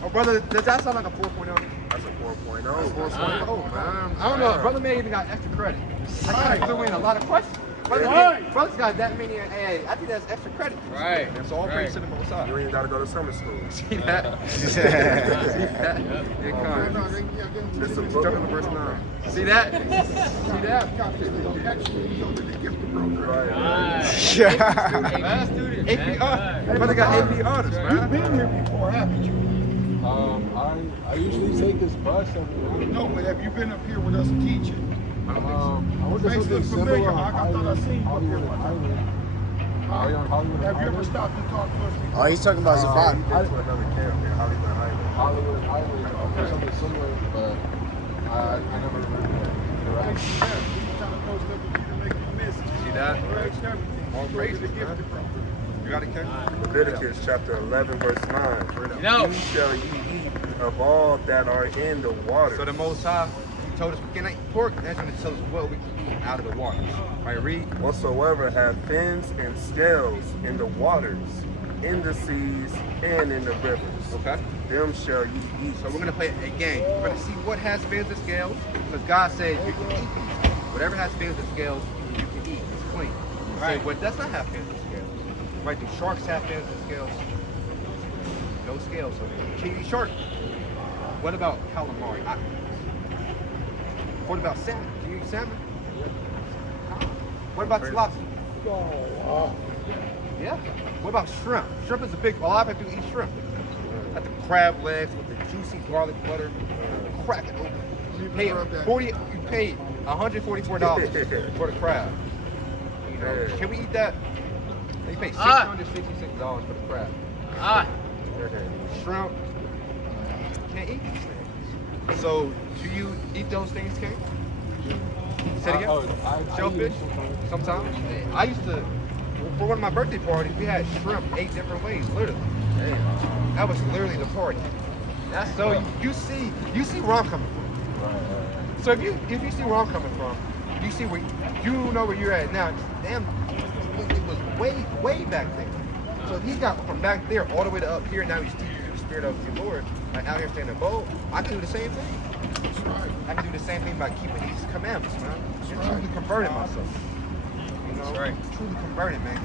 Oh, brother, does that sound like a 4.0? That's a 4.0. Man. I don't know. Brother May even got extra credit. I kind of threw in a lot of questions. Brother's got that many. Hey, I think that's extra credit. Right. That's all praise to the Most High. You ain't got to go to summer school. See that? See that? It comes. It's a Jump book. into verse 9. See that? See that? Right. AP student. AP brother got AP honors, You've man. been here before, haven't you? I usually take this bus every No, but have you been up here with us teaching? I went to Face something look similar familiar, on Hawk. I thought I seen you up here one time. Are you on Hollywood? Have you ever stopped and talked to us before? Oh, he's talking about Zabot. He went to another camp in Hollywood Highway. Hollywood Highway. Or something similar, but I never remember that. Thank you, man. We trying to post everything to make you miss it. See that? Correct everything. All Show you praises, the gift man. from. You got it, Ken? Leviticus chapter 11, verse 9. No. Ye shall ye eat of all that are in the water. So the Most High, he told us we cannot eat pork. That's going to tell us what we can eat out of the waters. Right, read. Whatsoever have fins and scales in the waters, in the seas, and in the rivers. Okay. Them shall ye eat. So we're going to play a game. We're going to see what has fins and scales. Because God said you can eat these. Whatever has fins and scales, you can eat. It's clean. Right. So what does not have fins and scales? Right, do sharks have fins and scales? No scales. So can you eat shark? What about calamari? What about salmon? Can you eat salmon? What about tilapia? Yeah. What about shrimp? Shrimp is a big. A lot of people eat shrimp. Got the crab legs with the juicy garlic butter. Crack it open. You pay $144 for the crab. You know, can we eat that? They pay $666 for the crab. Shrimp. Can't eat these things. So, do you eat those things, King? Say it again. Shellfish? Sometimes. I used to, for one of my birthday parties, we had shrimp 8 different ways, literally. That was literally the party. That's so you see where I'm coming from. So if you see where I'm coming from, you see where you know where you're at now. Damn, it was way back there. So if he got from back there all the way to up here, now he's teaching you the spirit of the Lord, like out here standing bold. I can do the same thing. I can do the same thing by keeping these commandments, man. You're truly converting myself. You know, truly converted, man.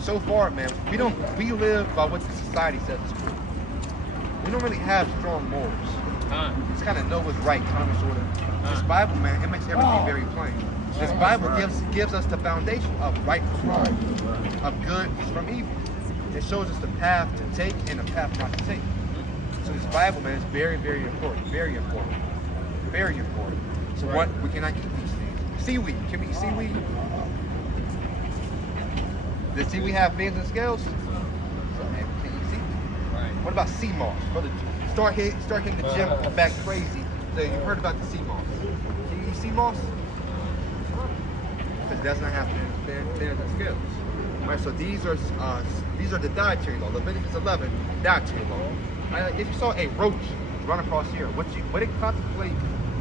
So far, man, we live by what the society says is true. We don't really have strong morals. Just kind of know what's right, kind of, sort of. This Bible, man, it makes everything very plain. This Bible gives us the foundation of right from wrong, of good from evil. It shows us the path to take and the path not to take. So this Bible, man, is very, very important. Very important. Very important. So what? We cannot eat these things. Seaweed. Can we eat seaweed? Does seaweed have fins and scales? So, man, we can't eat seaweed. What about sea moss? Brother, start hitting the gym back crazy. So you heard about the sea moss. Can you eat sea moss? Because it does not have fins and scales. Right, so these are the dietary law. Leviticus 11, dietary law. If you saw a roach run across here, what it contemplate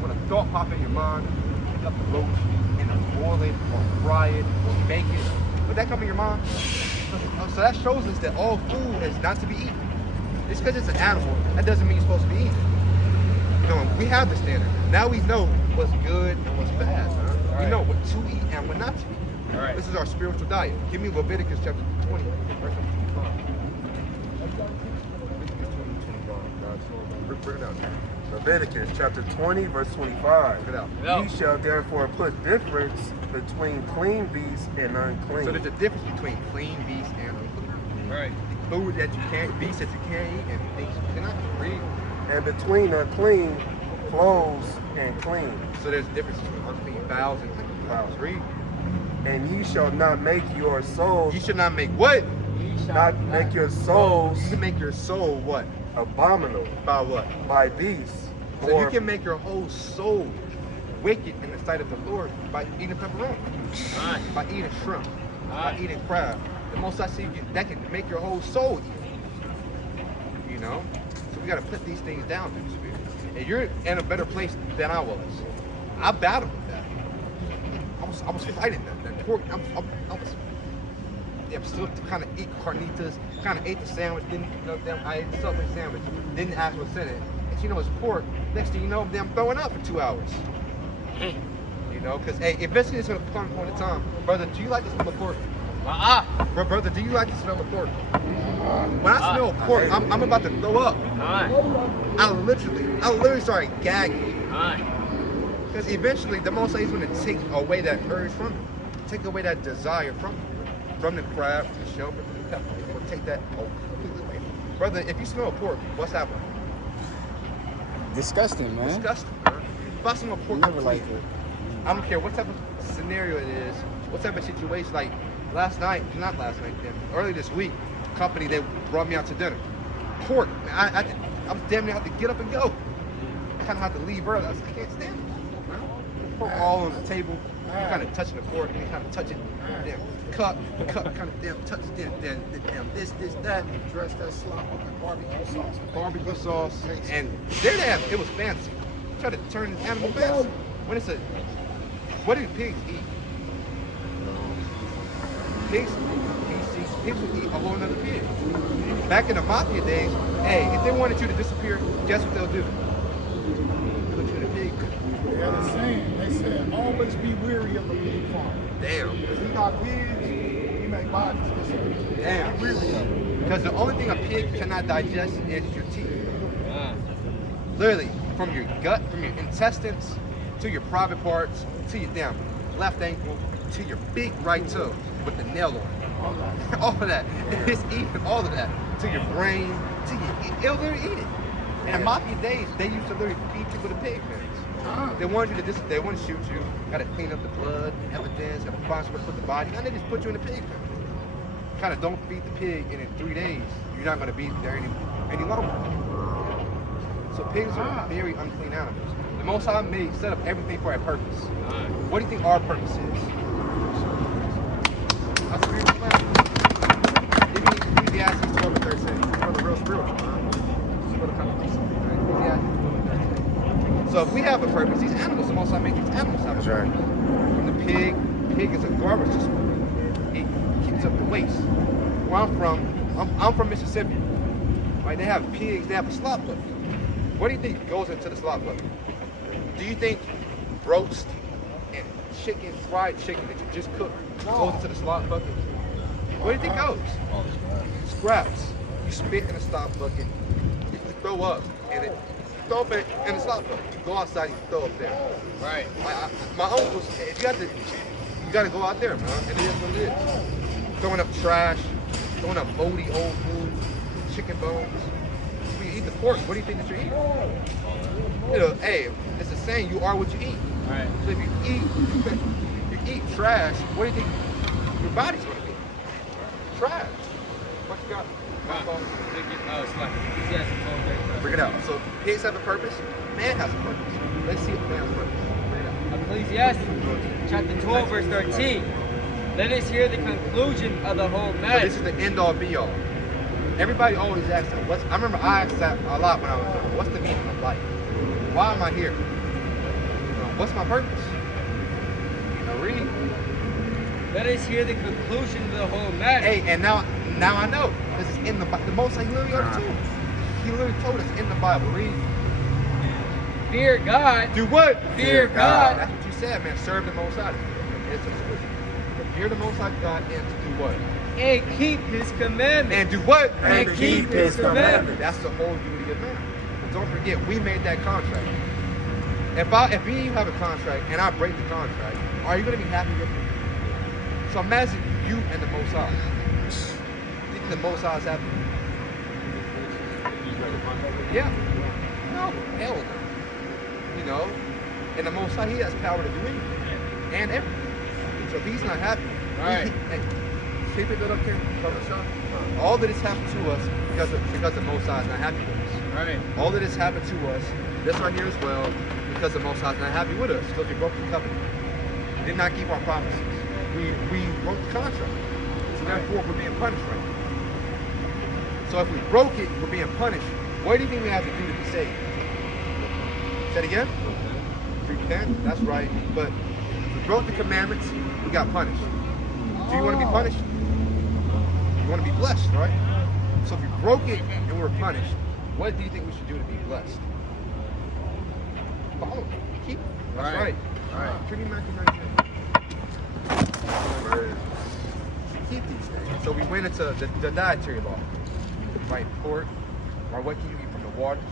when a thought pop in your mind, pick up the roach and boil it or fry it or bake it. Would that come in your mind? So that shows us that all food is not to be eaten. Just because it's an animal, that doesn't mean it's supposed to be eaten. You know, we have the standard. Now we know what's good and what's bad. We know what to eat and what not to eat. This is our spiritual diet. Give me Leviticus chapter 20, verse 25. Bring it out. Leviticus chapter 20, verse 25. Bring it out. Ye shall therefore put difference between clean beasts and unclean. So there's a difference between clean beasts and unclean. Food that you can't, beasts that you can't eat, and things you cannot eat. And between unclean clothes and clean. So there's a difference between unclean fowls and clean fowls. Read. And ye shall not make your souls. You should not make what? Not make your souls. You can make your soul what? Abominable. By what? By beasts. So you can make your whole soul wicked in the sight of the Lord by eating pepperoni, by eating shrimp, by eating crab. The Most High see that can make your whole soul eat. You know? So we got to put these things down through the Spirit. And you're in a better place than I was. I battled with that. I was fighting that pork. I was still kind of eat carnitas, kind of ate the sandwich, didn't, I ate the Subway sandwich, didn't ask what's in it. And you know it's pork. Next thing you know, I'm throwing up for 2 hours. You know, because hey, eventually it's gonna come a point in time. Brother, do you like the smell of pork? Brother, do you like the smell of pork? When I smell pork, I'm about to throw up. I literally started gagging. Because eventually the Most High is going to take away that urge from you. Take away that desire from you. From the crab, from the shell, from the pepper. He's going to take that completely away. Brother, if you smell pork, what's happening? Disgusting, man. Disgusting, man. If I smell pork, Never liked it. I don't care what type of scenario it is, what type of situation. Like not last night, early this week, company, they brought me out to dinner. Pork, man, I was damn near had to get up and go. I kind of had to leave early. I can't stand it. Pork all on the table, you're kind of touching the fork, and kind of touching the cup, kind of damn touch damn this, that. Dress that slop up in Barbecue sauce, and it was fancy. Try to turn an animal fancy. When it's what do pigs eat? Pigs will eat a whole nother pig. Back in the mafia days, hey, if they wanted you to disappear, guess what they'll do? Put you in a pig. They had a saying. They said, always be weary of the pig farm. Damn. Because he got pigs, he make bodies. Damn. Weary of them. Because the only thing a pig cannot digest is your teeth. Literally, from your gut, from your intestines, to your private parts, to your damn left ankle, to your big right toe with the nail on it. All of that. It's eating all of that. To your brain, to your, it'll literally eat it. In the mafia days, they used to literally feed people to pig things. They wanted you to they want to shoot you, gotta clean up the blood, evidence, gotta find somewhere to put the body, and they just put you in the pig pen. Kind of don't feed the pig, and in 3 days, you're not gonna be there any longer. So pigs are very unclean animals. The Most High set up everything for a purpose. What do you think our purpose is? That's a great question. Ecclesiastes 12 and 13. For the real spiritual, man. Just for the kind of decent thing, right? Ecclesiastes 12 and 13. So if we have a purpose, these animals, the Most High make these animals have a purpose. Right. From the pig is a garbage disposal. It keeps up the waste. Where I'm from Mississippi. Right? They have pigs, they have a slop bucket. What do you think goes into the slop bucket? Do you think roast and chicken, fried chicken that you just cooked goes into the slop bucket? What do you think goes? Scraps. You spit in the slop bucket, you throw up in it, throw up in the slop bucket. You go outside, you throw up there. Right. My uncles, if you got to go out there, man, and it is what it is. Throwing up trash, throwing up moldy old food, chicken bones. When you eat the pork, what do you think that you're eating? You know, hey, it's a saying, you are what you eat. Right. So if you eat trash, what do you think your body's going to be? Trash. What you got? Bring it out. So pigs have a purpose, man has a purpose. Let's see what man's purpose is. Bring it out. Ecclesiastes chapter 12, verse 13. Let us hear the conclusion of the whole So matter. this is the end all be all. Everybody always asks that. I remember I asked that a lot when I was young. What's the meaning of life? Why am I here? What's my purpose? Read. Let us hear the conclusion of the whole matter. Hey, and now I know. Because it's in the Most High, he literally already told us. He literally told us in the Bible. Read. Fear God. Do what? Fear God. That's what you said, man. Serve the Most High. It's a scripture. Fear the Most High God and to do what? And keep his commandments. And do what? And keep his commandments. That's the whole duty of man. But don't forget, we made that contract. If me and you have a contract and I break the contract, are you going to be happy with me? So imagine you and the Most High. Do you think the Most High is happy? Yeah. No. Hell no. You know? And the Most High, he has power to do anything. And everything. So if he's not happy, right. Keep it up here. All that has happened to us because the Most High is not happy with us. Right. All that has happened to us, this right here as well, because because the Most High is not happy with us because we broke the covenant. Did not keep our promises. We broke the contract. So therefore, we're being punished right now. So if we broke it, we're being punished. What do you think we have to do to be saved? Say it again? Repent. That's right. But if we broke the commandments, we got punished. Do you want to be punished? You want to be blessed, right? So if we broke it and we were punished, what do you think we should do to be blessed? Follow it. Keep it. That's right. All right. Pretty much keep these things. So we went into the dietary law. Right, pork, or what can you eat from the waters?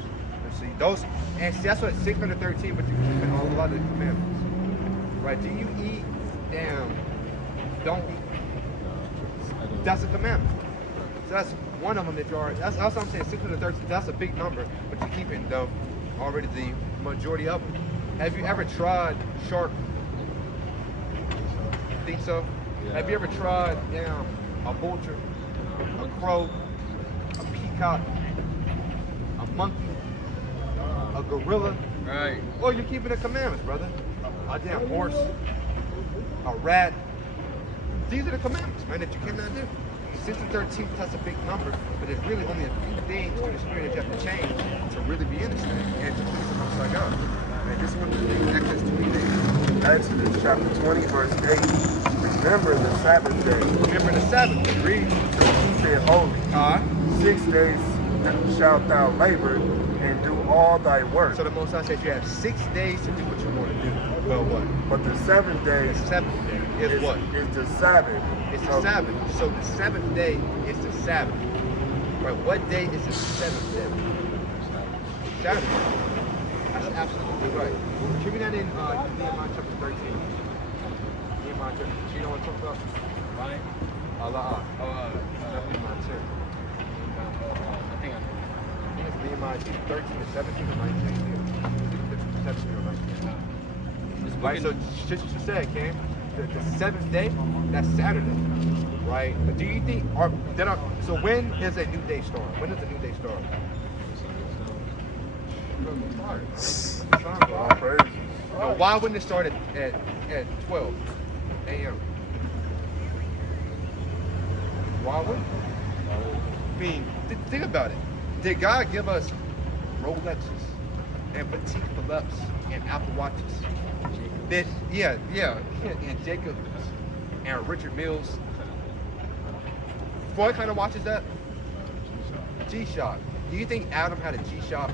Let's see, those, and see, that's what 613, but you can keep in a lot of the commandments. Right, do you eat? Don't eat. That's a commandment. So that's one of them that you are, that's what I'm saying, 613, that's a big number, but you're keeping, though, already the majority of them. Have you ever tried shark? Think so? Yeah. Have you ever tried, a vulture, a crow, a peacock, a monkey, a gorilla? Right. Well, you're keeping the commandments, brother. A damn horse, a rat. These are the commandments, man, that you cannot do. 6 and 13, that's a big number, but there's really only a few things in the spirit that you have to change to really be in this thing and to please the Most High God. Man, this one is the thing, Exodus 20 days. Exodus chapter 20, verse 8. Remember the Sabbath day. Remember the Sabbath day. Read. To keep it holy. 6 days shalt thou labor and do all thy work. So the Most High says you have 6 days to do what you want to do. But what? But the seventh day The seventh day is what? Is the Sabbath. It's the Sabbath. So the seventh day is the Sabbath. Right? What day is the seventh day? Saturday. That's absolutely right. Give me that in Nehemiah chapter 13. Nehemiah chapter. You know what I'm talking about? Right. Allah. That's Nehemiah 10. I think It's Nehemiah 13 to 17 to 19. 17 or 19. Right, so just you said, Cam, the seventh day, that's Saturday, right? But do you think, so when is a new day start? When does a new day start? No, why wouldn't it start at 12 a.m.? Why wouldn't it? I mean, think about it. Did God give us Rolexes and Petite Phillips and Apple Watches? And Jacobs and Richard Mills. What kind of watch is that? G-Shock. Do you think Adam had a G-Shock?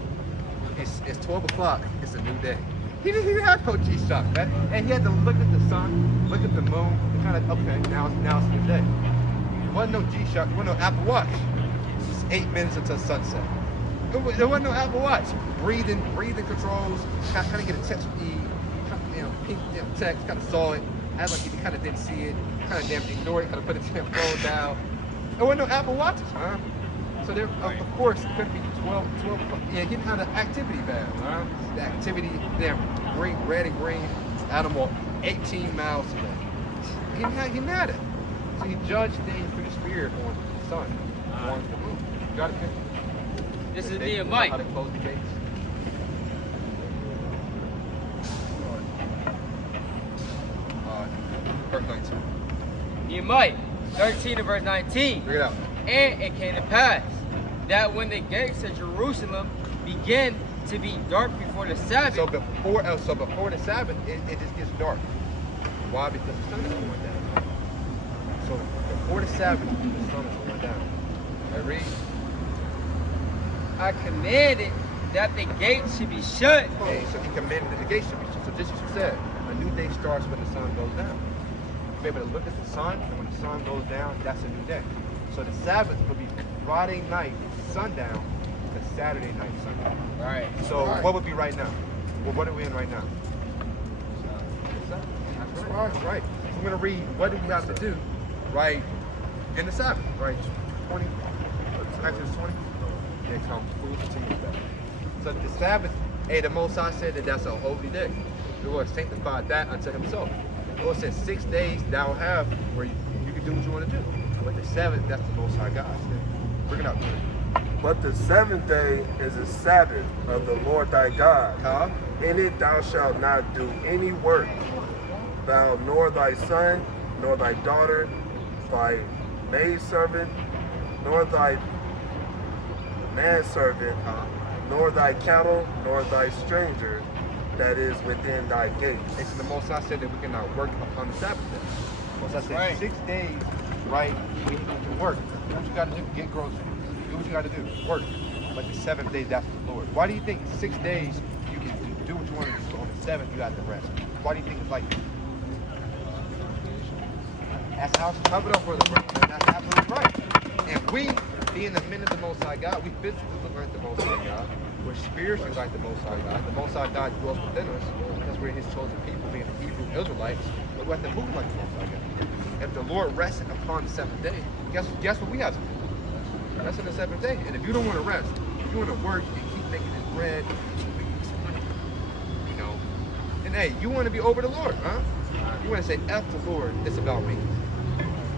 It's 12 o'clock. It's a new day. He didn't have no G-Shock, man. And he had to look at the sun, look at the moon, and kind of, okay, now it's a new day. There wasn't no G-Shock. There wasn't no Apple Watch. It's 8 minutes until sunset. There wasn't no Apple Watch. Breathing controls. Kind of get a text from Eve. Pink text, kind of saw it, act like he kind of didn't see it, kind of damn ignored it, kind of put his phone down. There wasn't no Apple Watches, huh? So there, of course, it could be 12 o'clock. Yeah, he had an activity band, huh? The activity, damn, green, red and green, Adam walked 18 miles today. He had it. So he judged things through the spirit on the sun, on the moon. You got it, man? this is Nehemiah. How to close the gates. Verse 19. Nehemiah 13 and verse 19. Bring it out. And it came to pass that when the gates of Jerusalem began to be dark before the Sabbath. So before the Sabbath, it just gets dark. Why? Because the sun is going down. So before the Sabbath, the sun is going down. I read. I commanded that the gates should be shut. Okay, so he commanded that the gates should be shut. So just as you said, a new day starts when the sun goes down. Be able to look at the sun, and when the sun goes down, that's a new day. So the Sabbath will be Friday night sundown to Saturday night sundown. Right. So what would be right now? Well, what are we in right now? That's right. So I'm going to read what do we have to do, right, in the Sabbath, right? 20, Exodus 20. Yeah, come, we'll continue with that. So the Sabbath, the Most High said that that's a holy day. The Lord sanctified that unto himself. The Lord said 6 days thou have where you can do what you want to do. But the seventh, that's the Most High God. Bring it up. But the seventh day is a Sabbath of the Lord thy God. In it thou shalt not do any work, thou nor thy son, nor thy daughter, thy maidservant, nor thy manservant, nor thy cattle, nor thy stranger that is within thy gates. It's the Most High said that we cannot work upon the Sabbath day. Most High said 6 days, right, we can work. Do what you got to do, get groceries. Do what you got to do, work. But the 7th day, that's the Lord. Why do you think 6 days you can do what you want to do, but on the 7th you have to rest? Why do you think it's like that? That's how it's covered up for the brother. That's absolutely right. And we, being the men of the Most High God, we physically look like the Most High God. We're spiritually like the Most High God. The Most High God dwells within us because we're His chosen people, being the Hebrew Israelites. But we have to move like the Most High God. If the Lord rested upon the 7th day, guess what we have to do? Rest on the 7th day. And if you don't want to rest, if you want to work and keep making this bread, you know, then hey, you want to be over the Lord, huh? You want to say, F the Lord, it's about me.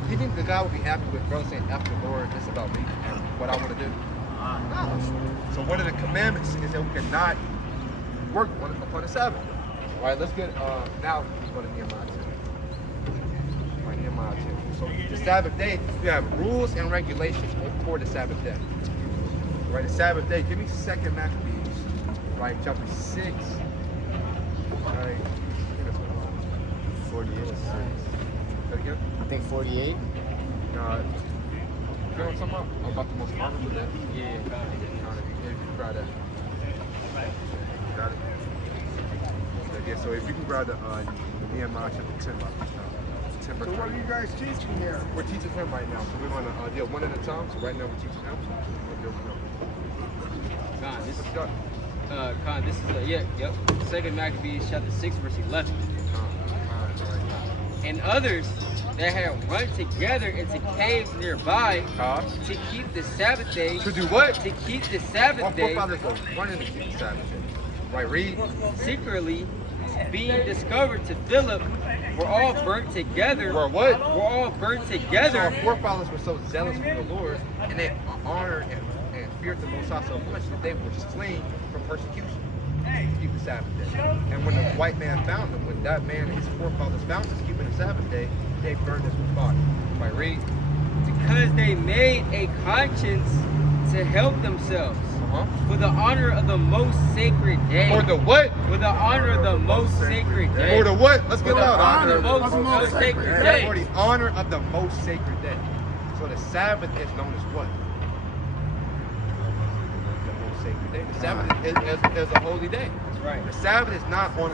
Do you think the God would be happy with brother saying, F the Lord, it's about me and what I want to do? No. So one of the commandments is that we cannot work upon the Sabbath. All right, let's get, now let's go to Nehemiah 10. All right, Nehemiah 10. So the Sabbath day, you have rules and regulations for the Sabbath day. All right, the Sabbath day, give me 2nd Maccabees, right, chapter 6. All right. 48. Say it again? I think 48. You know what I'm talking about? About the most honorable day? Yeah, got it. If you can grab that. Got it? Yeah, so if you can grab the Nehemiah chapter 10, 10 So what are you guys teaching here? We're teaching him right now, so we're going to deal one at a time. So right now we're teaching him. So we're deal with him. Con, this is Go. Con, this is 2nd Maccabees chapter 6 verse 11. And others that had run together into caves nearby to keep the Sabbath day. To do what? To keep the Sabbath Our day. forefathers were running to keep the Sabbath day. Right, read. Secretly being discovered to Philip, were all burnt together. Were what? Were all burnt So together. our forefathers were so zealous for the Lord, and they honored and feared the Most High so much that they would flee from persecution to keep the Sabbath day. And when the white man found them, when that man and his forefathers found us keeping the Sabbath day, they burned us with fire. Right, read. Because they made a conscience to help themselves. For the honor of the most sacred day. For the what? For the honor of the most sacred day. For the what? Let's For get the loud. honor of the most sacred day. For the honor of the most sacred day. So the Sabbath is known as what? The most sacred day. The Sabbath is a holy day. That's right. The Sabbath is not on.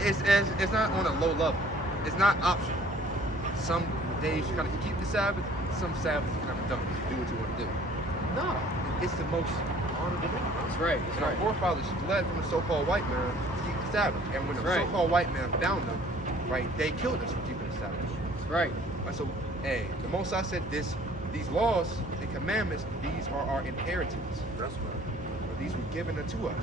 It's not on a low level. It's not optional. Some days you kind of keep the Sabbath. Some Sabbaths you kind of don't. Do what you want to do. No, it's the most honorable day. That's right. That's And our right. forefathers fled from the so-called white man to keep the Sabbath. And when the so-called white man found them, right, they killed us for keeping the Sabbath. That's right. And so, hey, the Most High said these laws and commandments, these are our inheritance. That's right. These were given unto us.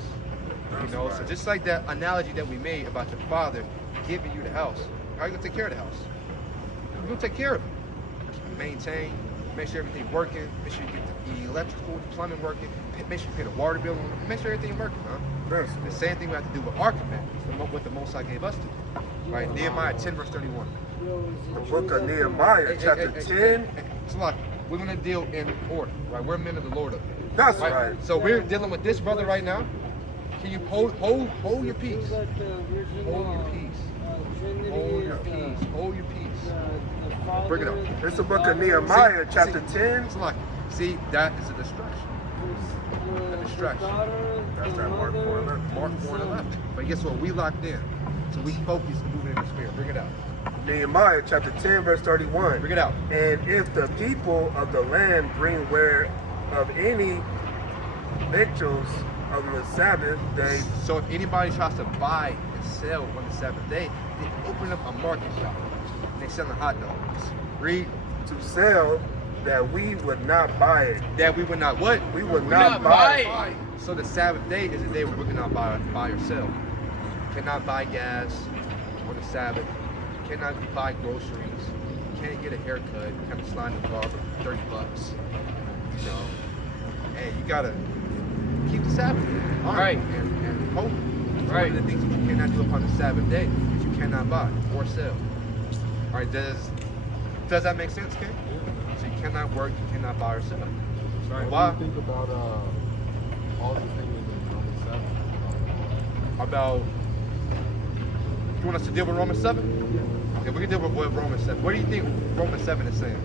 That's You know, right. so just like that analogy that we made about your father giving you the house, how are you gonna take care of the house? You're gonna take care of it. Maintain, make sure everything's working, make sure you get the electrical, the plumbing working, make sure you pay the water bill, make sure everything's working, huh? That's The same thing we have to do with our commandments, what the Most High gave us to do. Right? Nehemiah 10 verse 31. the book of Nehemiah, chapter 10. So like, we're gonna deal in order, right? We're men of the Lord up here. That's right. So we're dealing with this brother right now. Can you hold your peace? Hold your peace. Hold your peace. Hold your peace. Bring it up. It's the book of Nehemiah, chapter 10. So like, see, that is a distraction. A distraction. That's that Mark 4:11. Mark 4:11. But guess what? We locked in. So we focus and moving in the spirit. Bring it out. Nehemiah, chapter 10, verse 31. Bring it out. And if the people of the land bring ware of any victuals on the Sabbath day, So if anybody tries to buy and sell on the Sabbath day, they open up a market shop. And they selling hot dogs. Read. to sell, that we would not buy it. That we would not what? We would not not buy it. buy So the Sabbath day is a day where we cannot buy or sell. You cannot buy gas on the Sabbath. You cannot buy groceries. You can't get a haircut. You kind of slide in the bar for $30. You know, and you gotta keep the Sabbath. Right. And hope. One of the things that you cannot do upon the Sabbath day is you cannot buy or sell. All right, does that make sense, Ken? So you cannot work, you cannot buy or sell. Right. Why? What do you think about all the things in Romans 7? About, you want us to deal with Romans 7? Yeah, we can deal with Romans 7. What do you think Romans 7 is saying?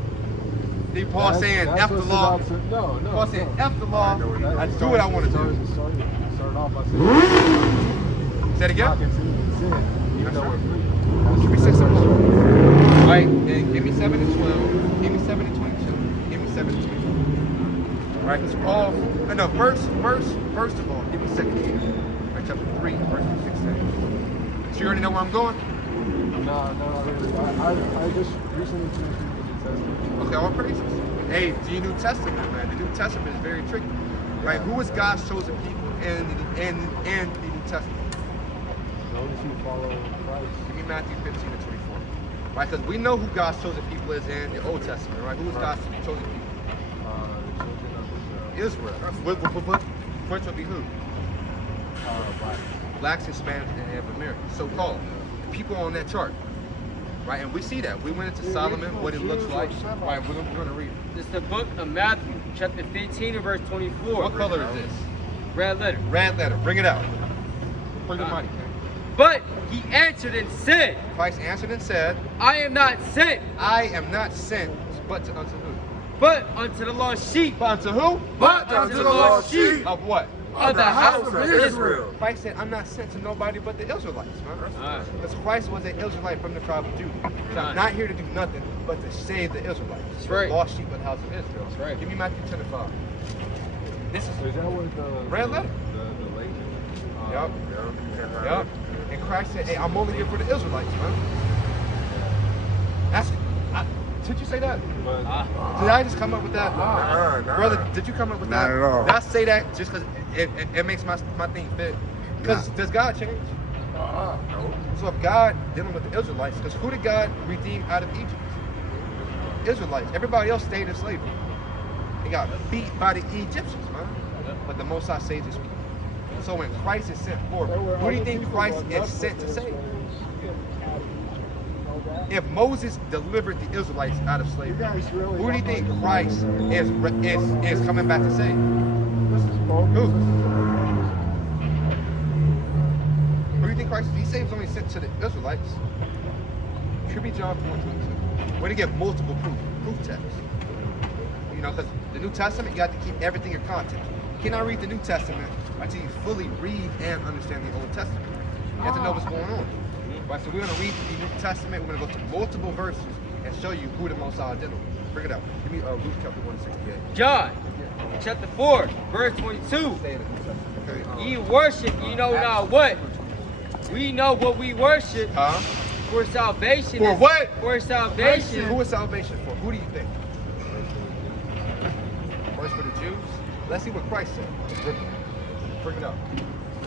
Think Paul saying F the law? No. Paul saying F the law, I do what I want to do. Start off by saying, Say it again? not continue in sin, even though we're free. Give me 6 and 4. Right? And give me 7 and 12. Give me 7 and 22. Give me 7 and 24. Right? Because Paul, no, first of all, give me 2 Peter. Right, chapter 3, verse 16. So you already know where I'm going? No, not really. I just recently finished reading the New Testament. Okay, all praises. Hey, the New Testament, man. The New Testament is very tricky. Right? Who is God's chosen people in the New Testament? Those who follow Christ. Give me Matthew 15 and 24. Right? Because we know who God's chosen people is in the Old Testament, right? Who is God's chosen people? The children of Israel. Israel. Which would be who? Black. Blacks, Hispanics, and Native Americans. So-called. The people on that chart. Right? And we see that. We went into Solomon, what it looks like. Right, we're going to read it. This is the book of Matthew, chapter 15 and verse 24. What color is this? Red letter. Red letter. Bring it out. Bring the mighty, King. But he answered and said, Christ answered and said, I am not sent, I am not sent, but unto who? but unto the lost sheep. But unto who? But unto the lost sheep Of what? of the house of Israel. Christ said, I'm not sent to nobody but the Israelites, man. Because Christ was an Israelite from the tribe of Judah. So I'm not here to do nothing but to save the Israelites. That's the right. Lost sheep of the house of Israel. That's right. Give me Matthew 10 and 5. This is Is that what the red letter. The lady? Yep. And Christ said, hey, I'm only here for the Israelites, man. Did you say that? But, Did I just come up with that? Nah. Brother, did you come up with that? Not at all. Did I say that just because it makes my thing fit? Because does God change? No. So if God dealing with the Israelites, because who did God redeem out of Egypt? Israelites. Everybody else stayed in slavery. They got beat by the Egyptians, man. But the Most High saves his people. So when Christ is sent forth, who do you think Christ is sent to save? If Moses delivered the Israelites out of slavery, who do you think Christ is coming back to save? Who? Who do you think Christ is? He saves only sent to the Israelites. Could be John 4:22. We're gonna get multiple proof texts. You know, because the New Testament, you have to keep everything in context. You cannot read the New Testament until you fully read and understand the Old Testament. You have to know what's going on. Right, so we're going to read the New Testament. We're going to go to multiple verses and show you who the Most High did. Bring it out. Give me Luke chapter 168. John, chapter 4, verse 22. Stay in the New Testament. Okay. Ye worship, ye know not what. We know what we worship. For salvation. For what? For salvation. Who is salvation for? Who do you think? First for the Jews. Let's see what Christ said. Bring it out.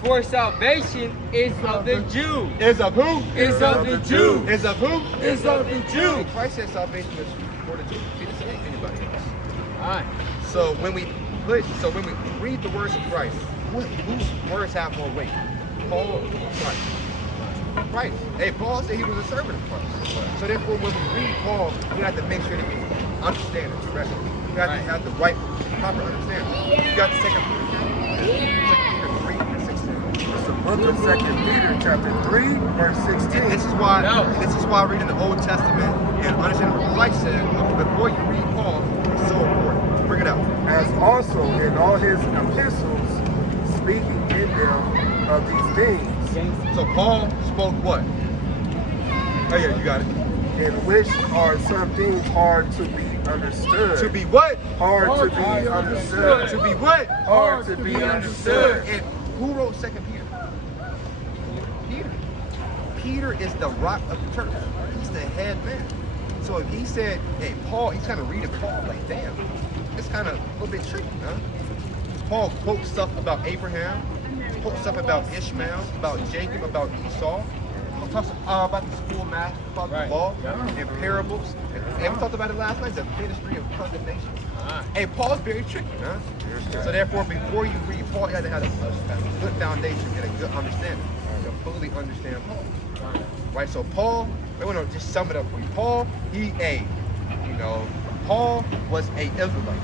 For salvation is of the Jews. Is of who? Is of the Jews. Is of who? Is of the Jews. Christ said salvation is for the Jews. He didn't say anybody else. Alright. So when we read the words of Christ, whose words have more weight? Paul or Christ? Christ. Hey, Paul said he was a servant of Christ. So therefore, when we read Paul, we have to make sure that we understand it correctly. We have to have the right, proper understanding. You got the 2 Peter? 2 Peter 3 and 16. It's the book of 2 Peter chapter 3, verse 16. And this is why reading the Old Testament and understanding what Christ said before you read Paul is so important. Bring it out. As also in all his epistles, speaking in them of these things, So Paul spoke what? Oh yeah, you got it. in which are some things hard to be understood. To be what? Hard to be understood. To be what? Hard to be understood. And who wrote 2 Peter? Peter. Peter is the rock of the church. He's the head man. So if he said, hey, Paul, he's kind of reading Paul like, damn, it's kind of a little bit tricky, huh? Paul quotes stuff about Abraham, quotes stuff about Ishmael, about Jacob, about Esau. He talks about the school math, about the law, and parables. And we talked about it last night, the ministry of condemnation. Hey, Paul's very tricky, huh? So therefore, before you read Paul, you have to have a good foundation and a good understanding. fully understand Paul. Right? So Paul, I want to just sum it up for you. Paul, Paul was a Israelite.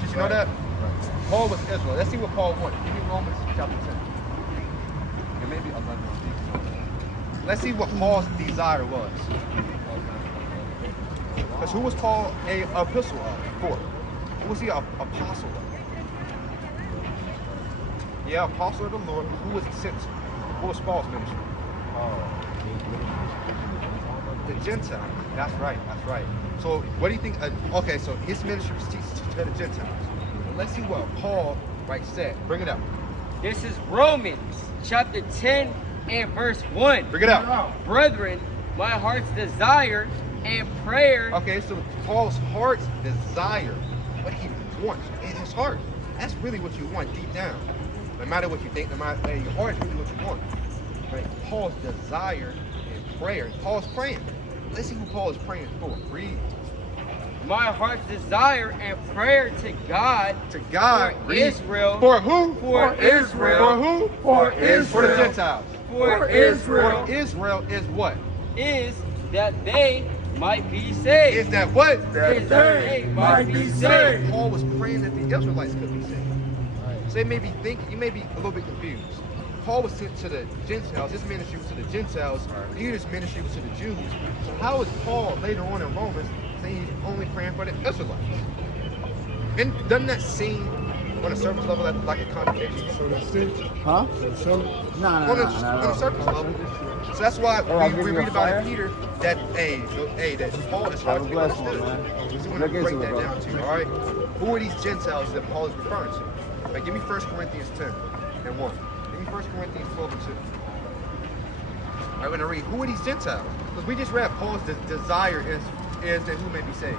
Did you know that? Paul was Israel. Let's see what Paul wanted. Give me Romans chapter 10. And maybe 11. Let's see what Paul's desire was. Because who was Paul a epistle for? Who was he an apostle of? Yeah, apostle of the Lord. Who was he sent to? What was Paul's ministry? The Gentiles. That's right. So what do you think? Okay, so his ministry was teaching to the Gentiles. Let's see what Paul said. Bring it up. This is Romans chapter 10 and verse 1. Bring it up. Brethren, my heart's desire and prayer. Okay, so Paul's heart's desire, what he wants in his heart. That's really what you want deep down. No matter what you think, your heart is really what you want. Right? Paul's desire and prayer. Paul's praying. Let's see who Paul is praying for. Read. My heart's desire and prayer to God. To God. For Israel. For who? For Israel. For who? For Israel. For the Gentiles. For Israel. For Israel is what? Is that they might be saved. Is that what? Is that they might be saved. Paul was praying that the Israelites could be saved. So you may be a little bit confused. Paul was sent to the Gentiles. His ministry was to the Gentiles. Peter's ministry was to the Jews. So how is Paul later on in Romans saying he's only praying for the Israelites? And doesn't that seem on a surface level like a contradiction? So that's it? Huh? No. On a surface level. So that's why we read about in Peter that that Paul is hard to be understood. So we want to break that down to you, all right? Who are these Gentiles that Paul is referring to? Right, give me 1 Corinthians 10 and 1. Give me 1 Corinthians 12 and 2. All right, we're going to read. Who are these Gentiles? Because we just read Paul's desire is that who may be saved?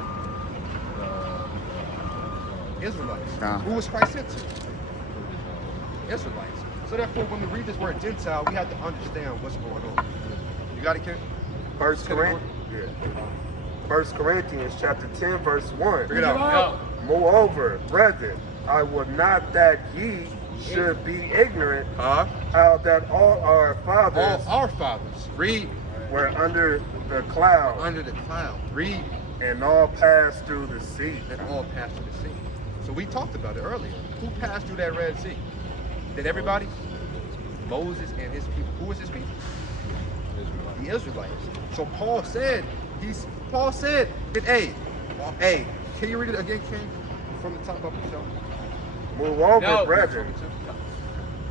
Israelites. Who was Christ sent to? Israelites. So therefore, when we read this word Gentile, we have to understand what's going on. You got it, Ken? 1 Corinthians chapter 10, verse 1. Bring it out. Moreover, brethren, I would not that ye should be ignorant how that all our fathers read were under the cloud. Under the cloud. Read. And all passed through the sea. And all passed through the sea. So we talked about it earlier. Who passed through that Red Sea? Did everybody? Moses and his people. Who was his people? The Israelites. So Paul said that, hey, can you read it again, Ken? From the top of the show. Moreover, brethren.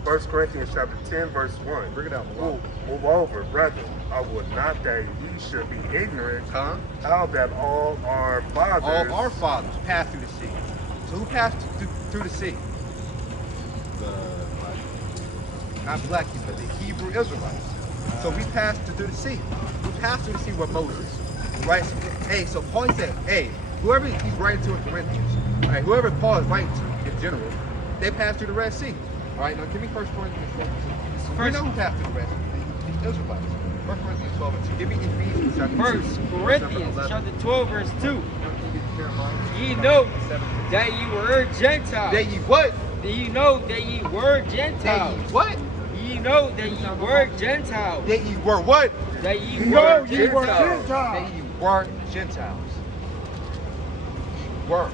1 Corinthians chapter 10, verse 1. Bring it out. Moreover, brethren, I would not that ye should be ignorant how that all our fathers passed through the sea. So who passed through the sea? Not black people, but the Hebrew Israelites. So we passed through the sea. We passed through the sea with Moses. Right? So Paul said, whoever he's writing to in Corinthians, whoever Paul is writing to in general, they passed through the Red Sea. All right, now give me 1 Corinthians 12 and 2. We know who passed through the Red Sea. The Israelites. 1 Corinthians 12 and 2. Give me Ephesians chapter 2. 1 Corinthians chapter 12 verse 2. Ye know that ye were Gentiles. That ye what? Ye know that ye were Gentiles. That ye what? Ye know that ye were Gentiles. That ye were what? That ye were Gentiles. That ye were Gentiles. Ye were.